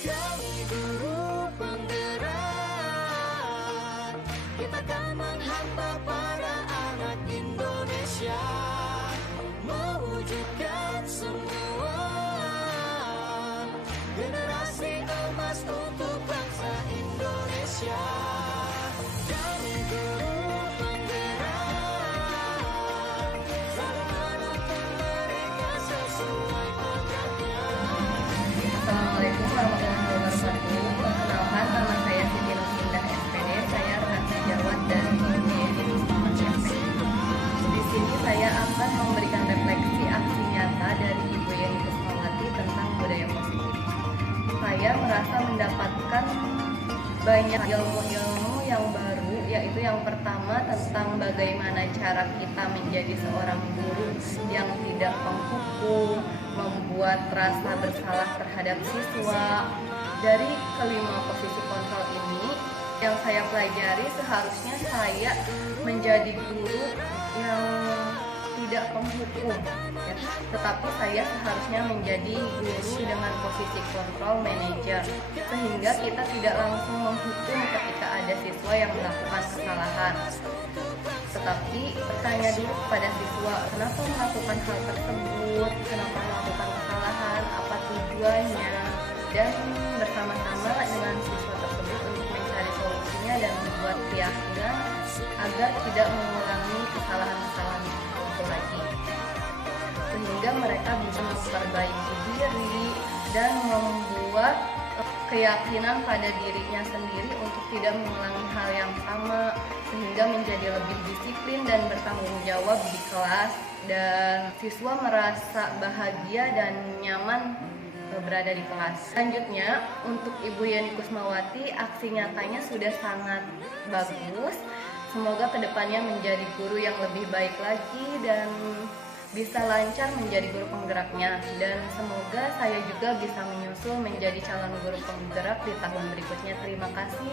kami guru penggerak. Kita akan menghantar para anak Indonesia, mewujudkan semua. Generasi emas untuk bangsa Indonesia. Kami guru penggerak, selalu menuntun mereka sesuai kodratnya. Assalamualaikum warahmatullahi wabarakatuh. Perkenalkan, nama saya Siti Rosindah SPD. Saya rekan sejawat dari IPN Di sini saya akan memberikan refleksi aksi nyata dari Ibu Yeni Kusmawati tentang budaya positif. Saya merasa mendapatkan banyak ilmu-ilmu yang baru, yaitu yang pertama tentang bagaimana cara kita menjadi seorang guru yang tidak menghukum, membuat rasa bersalah terhadap siswa. Dari kelima posisi kontrol ini yang saya pelajari, seharusnya saya menjadi guru yang tidak penghukum, ya. Tetapi saya seharusnya menjadi guru dengan posisi kontrol manajer, sehingga kita tidak langsung menghukum ketika ada siswa yang melakukan kesalahan. Tetapi bertanya dulu kepada siswa, kenapa melakukan hal tersebut, kenapa melakukan kesalahan, apa tujuannya, dan bersama-sama dengan siswa tersebut untuk mencari solusinya keyakinan agar tidak mengulangi kesalahan-kesalahan itu lagi, sehingga mereka bisa memperbaiki diri dan membuat keyakinan pada dirinya sendiri untuk tidak mengulangi hal yang sama, sehingga menjadi lebih disiplin dan bertanggung jawab di kelas, dan siswa merasa bahagia dan nyaman berada di kelas. Selanjutnya, untuk Ibu Yeni Kusmawati, aksi nyatanya sudah sangat bagus. Semoga kedepannya menjadi guru yang lebih baik lagi dan bisa lancar menjadi guru penggeraknya, dan semoga saya juga bisa menyusul menjadi calon guru penggerak di tahun berikutnya. Terima kasih.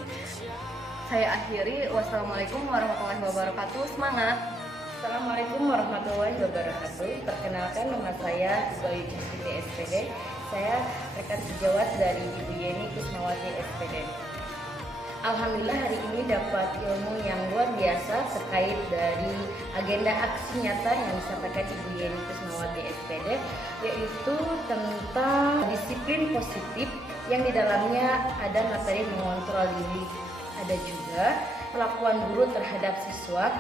Saya akhiri. Wassalamualaikum warahmatullahi wabarakatuh. Semangat. Assalamualaikum warahmatullahi wabarakatuh. Perkenalkan, nama saya Ibu Ayu Siti SPD. Saya rekan sejawat dari Ibu Yeni Kusmawati SPD. Alhamdulillah hari ini dapat ilmu yang luar biasa terkait dari agenda aksi nyata yang disampaikan Ibu Yeni Kusmawati SPD, yaitu tentang disiplin positif yang di dalamnya ada materi mengontrol diri. Ada juga perlakuan guru terhadap siswa.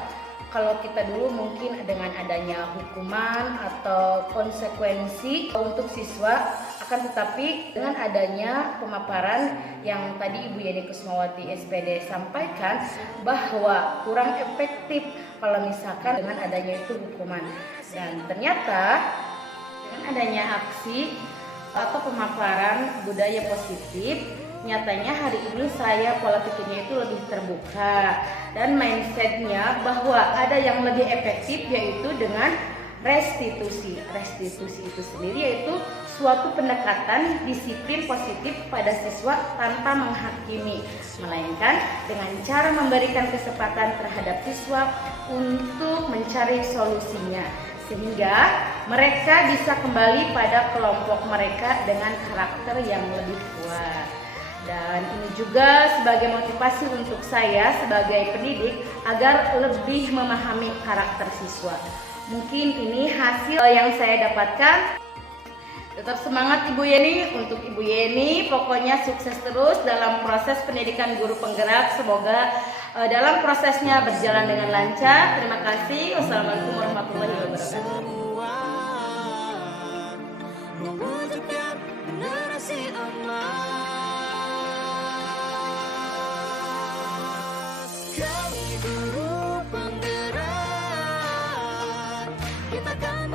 Kalau kita dulu mungkin dengan adanya hukuman atau konsekuensi untuk siswa, akan tetapi dengan adanya pemaparan yang tadi Ibu Yeni Kusmawati SPD sampaikan bahwa kurang efektif kalau misalkan dengan adanya itu hukuman. Dan ternyata dengan adanya aksi atau pemaparan budaya positif, nyatanya hari ini saya pola pikirnya itu lebih terbuka dan mindsetnya bahwa ada yang lebih efektif, yaitu dengan restitusi. Restitusi itu sendiri yaitu suatu pendekatan disiplin positif pada siswa tanpa menghakimi, melainkan dengan cara memberikan kesempatan terhadap siswa untuk mencari solusinya, sehingga mereka bisa kembali pada kelompok mereka dengan karakter yang lebih kuat. Dan ini juga sebagai motivasi untuk saya sebagai pendidik agar lebih memahami karakter siswa. Mungkin ini hasil yang saya dapatkan. Tetap semangat Ibu Yeni. Untuk Ibu Yeni pokoknya sukses terus dalam proses pendidikan guru penggerak. Semoga dalam prosesnya berjalan dengan lancar. Terima kasih. Wassalamualaikum warahmatullahi wabarakatuh. Mewujudkan generasi emas. Kami guru penggerak, kita kan